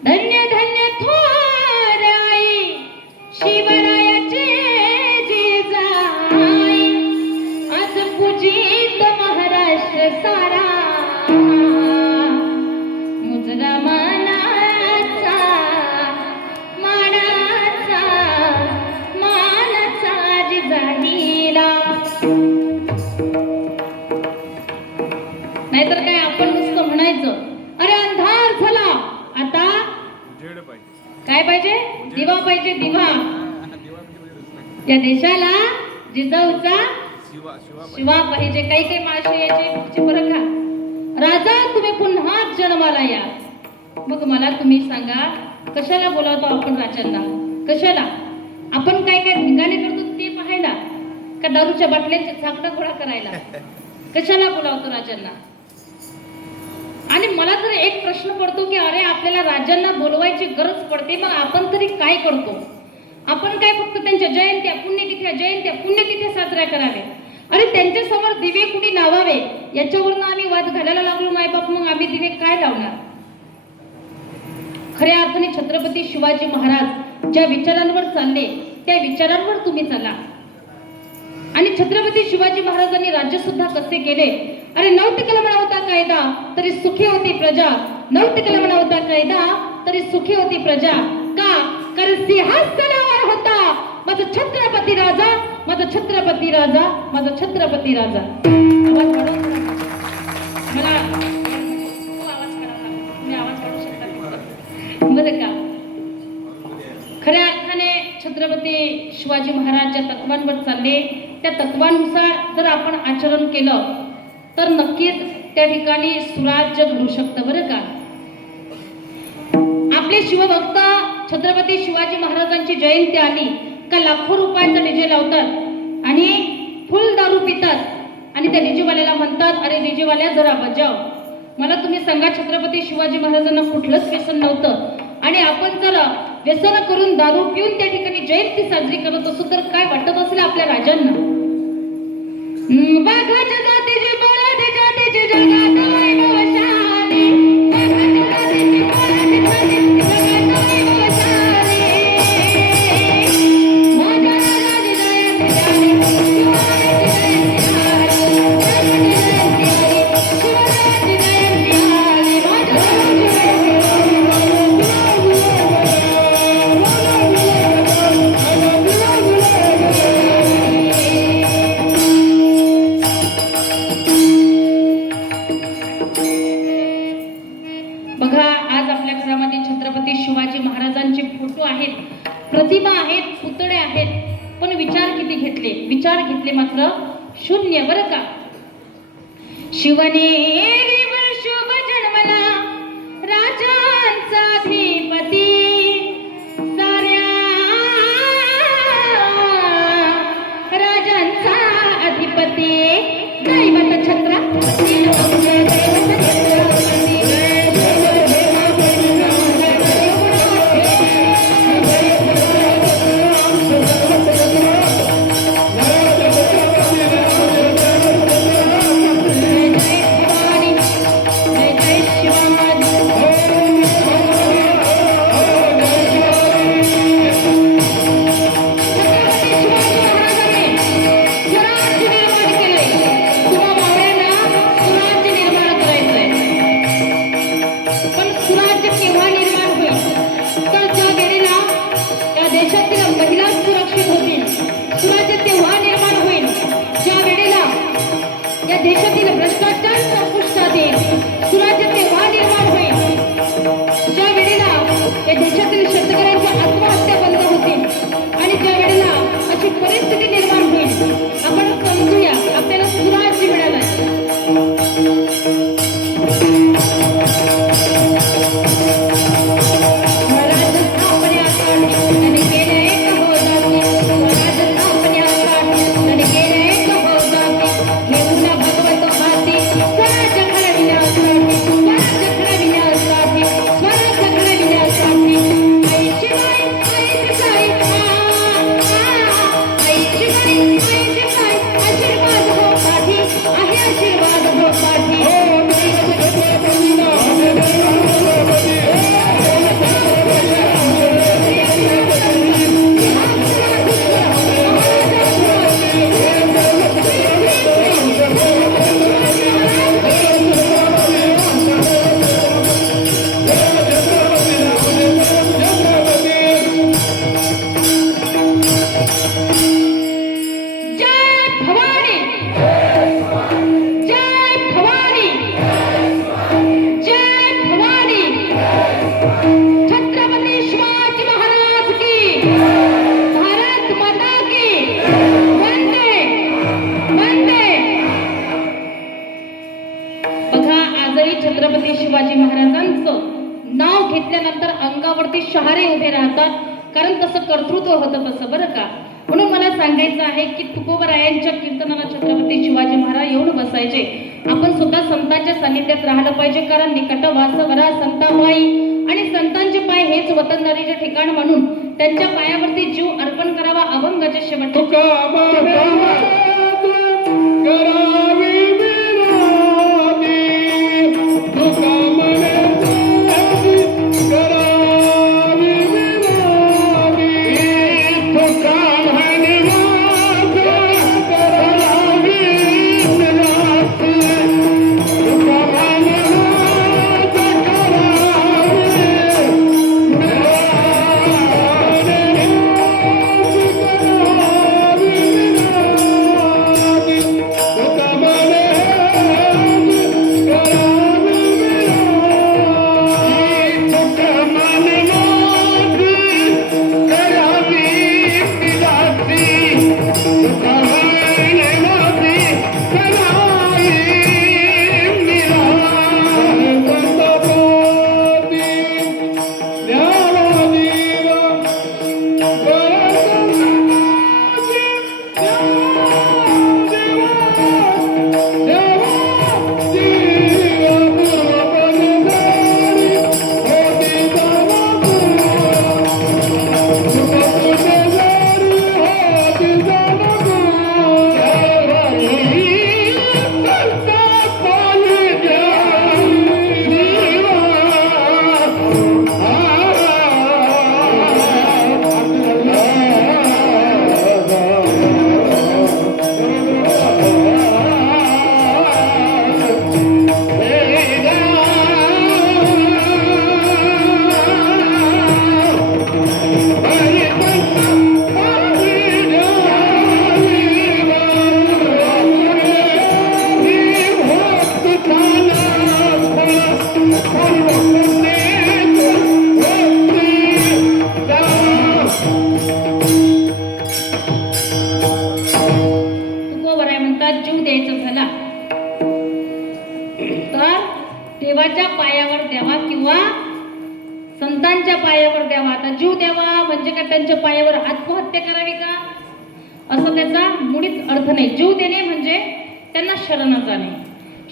धन्य धन्य थोर आई शिवरायाचे जिजाई, आज पूजित महाराष्ट्र सारा. मुजरा मानाचा मानाचा मानाचा जिजाईला. नाहीतर काय आपण नुसतं म्हणायचं अरे अंधार झाला, आता काय पाहिजे? दिवा पाहिजे, दिवा. या देशाला जिजाऊचा शिवा पाहिजे. काही काही माशी यायचे बरं का, राजा तुम्ही पुन्हा जन्माला या. मग मला तुम्ही सांगा कशाला बोलावतो आपण राजांना? कशाला? आपण काय काय धिंगाणे करतो ते पाहायला का दारूच्या बाटल्यांचे झाकडं गोळा करायला? कशाला बोलावतो राजांना? आणि मला तर एक प्रश्न पडतो की अरे आपल्याला राजांना बोलवायची गरज पडते, मग आपण तरी काय करतो? आपण काय फक्त त्यांच्या जयंत्या पुण्यतिथ्या साजऱ्या करावे? अरे त्यांच्या समोर दिवे कुणी लावावे याच्यावरून आम्ही वाद घालायला लागलो मायबाप. मग आम्ही दिवे काय लावणार? खऱ्या अर्थाने छत्रपती शिवाजी महाराज ज्या विचारांवर चालले त्या विचारांवर तुम्ही चला. आणि छत्रपती शिवाजी महाराजांनी राज्य सुद्धा कसे केले? अरे नव्हते कलम नव्हता कायदा तरी सुखी होती प्रजा. नव्हते कलम नव्हता कायदा तरी सुखी होती प्रजा. का? कारण सिंहासनावर होता माझा छत्रपती राजा, माझा छत्रपती राजा, माझा छत्रपती राजा. आवाज वाढवा. मला आवाज काढा. तुम्ही आवाज काढू शकता बरं का? खऱ्या अर्थाने छत्रपती शिवाजी महाराज ज्या तत्वांवर चालले त्या तत्वांनुसार जर आपण आचरण केलं तर नक्कीच त्या ठिकाणी सुराज्य घडू शकतं बरं का? आपले शिवभक्त छत्रपती शिवाजी महाराजांची जयंती आली का लाखो रुपयाचा डीजे लावतात आणि फुल दारू पितात आणि त्या डीजेवाल्याला म्हणतात अरे डीजेवाल्या जरा बजाव. मला तुम्ही सांगा छत्रपती शिवाजी महाराजांना कुठलंच व्यसन नव्हतं आणि आपण जर व्यसन करून दारू पिऊन त्या ठिकाणी जयंती साजरी करत असू तर काय वाटत असेल आपल्या राजांना? बाघाच्या जातीचे बळद जातीचे जगात वैभवशाली, बाघाच्या जातीचे बळद जातीचे जगात वैभवशाली. माझ्या राजाची जयंती झाली, शिवरायाची जयंती झाली, शिवरायाची जयंती झाली, माझ्या राजाची जयंती झाली. विचार किती घेतले, विचार घेतले मात्र शून्य बरं का. शिवनेरीवर शुभ जन्मला राजांचा अधिपती, साऱ्या राजांचा अधिपती, दैवत छत्रपती देशातील भ्रष्टाचार संपुष्टात येईल. सुराज्य तेव्हा निर्माण होईल ज्या वेळेला या देशातील शेतकऱ्यांच्या आत्महत्या बंद होतील आणि ज्या वेळेला अशी परिस्थिती निर्माण होईल आपण समजूया आपल्याला सुराज्य मिळालं. छत्रपती शिवाजी महाराजांचं नाव घेतल्यानंतर अंगावरती शहारे उभे राहतात, कारण तसं कर्तृत्व होतं तसं बरं का. म्हणून मला सांगायचं आहे की तुकोबरायांच्या कीर्तनाला छत्रपती शिवाजी महाराज येऊन बसायचे. आपण सुद्धा संतांच्या सानिध्यात राहिलं पाहिजे, कारण निकट वासवरा संतापायी आणि संतांचे पाय हेच वतनदारीचे ठिकाण म्हणून त्यांच्या पायावरती जीव अर्पण करावा. अभंगाचे शेवट तुका तुकोबर आहे म्हणतात जीव द्यायचा झाला तर देवाच्या पायावर द्यावा किंवा संतांच्या पायावर द्यावा. आता जीव द्यावा म्हणजे का त्यांच्या पायावर आत्महत्या करावी का, असं त्याचा मुळीच अर्थ नाही. जीव देणे म्हणजे त्यांना शरण जाणे.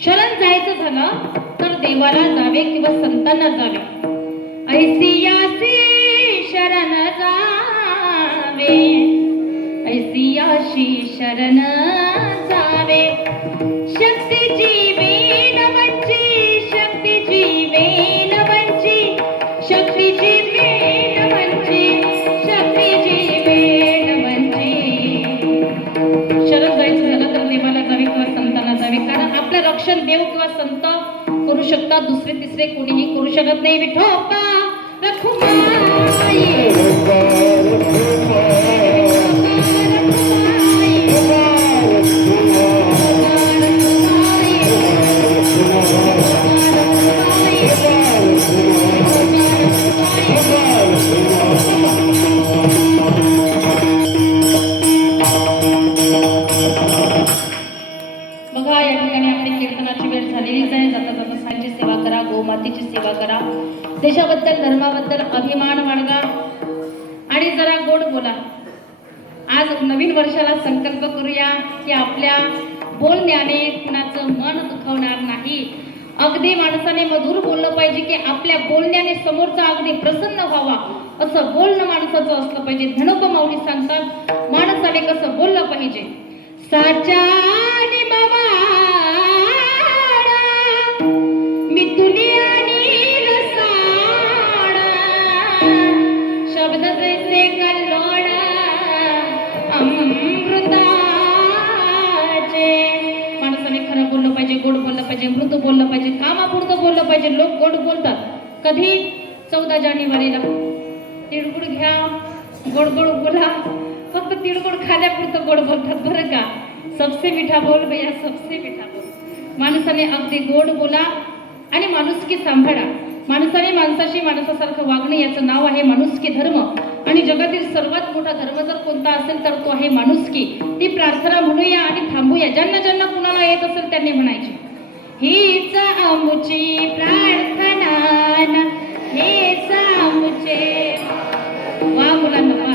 शरण जायचं झालं तर देवाला जावे किंवा संतांना जावे. ऐसी यासी शरण जावे, ऐसी याशी शरण जावे. शक्तीची वेण वंची, शक्तीची वेण वंची, शक्तीची वेण वंची, शक्तीची वेण वंची. शरण जायचं झालं तर देवाला जावे किंवा संतांना जावे, कारण आपलं रक्षण देव किंवा संत करू शकतात, दुसरे तिसरे कोणीही करू शकत नाही. विठोबा रखुमाई, बघा या ठिकाणी आपली कीर्तनाची वेळ झालेलीच आहे. जाता जाता साईची सेवा करा, गोमातेची सेवा करा, देशाबद्दल धर्माबद्दल अभिमान बाळगा आणि जरा गोड बोला. आज नवीन वर्षाला संकल्प करूया की आपल्या बोलण्याने कुणाचं मन दुखवणार नाही. अगदी माणसाने मधुर बोललं पाहिजे की आपल्या बोलण्याने समोरचा अगदी प्रसन्न व्हावा, असं बोलणं माणसाचं असलं पाहिजे. धनुक माऊली सांगतात माणसाने कसं बोललं पाहिजे. साचानी मवाडा मी दुनिया नील साडा, शब्द जैसे कल्लोळा अमृताचे. माणसाने खरं बोललं पाहिजे, गोड बोललं पाहिजे, मृदू बोललं पाहिजे, कामापुरतं बोललं पाहिजे. लोक गोड बोलतात कधी 14 जानेवारीला तिळगुळ घ्या, गोड गोड बोला. फक्त तिळगुळ खाण्यापुरतं गोड बोलतात बरं का. सबसे मीठा बोल भैया, सबसे मीठा बोल. माणसाने अगदी गोड बोला आणि माणुसकी सांभाळा. माणसाने माणसाशी माणसासारखं वागणे याचं नाव आहे माणुसकी धर्म. आणि जगातील सर्वात मोठा धर्म जर कोणता असेल तर तो आहे माणुसकी. ती प्रार्थना म्हणूया आणि थांबूया. ज्यांना ज्यांना कुणाला येत असेल त्यांनी म्हणायची. हीच आमुची प्रार्थना, हेच आमुचे. वा मुलांना वा.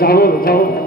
जावं जावं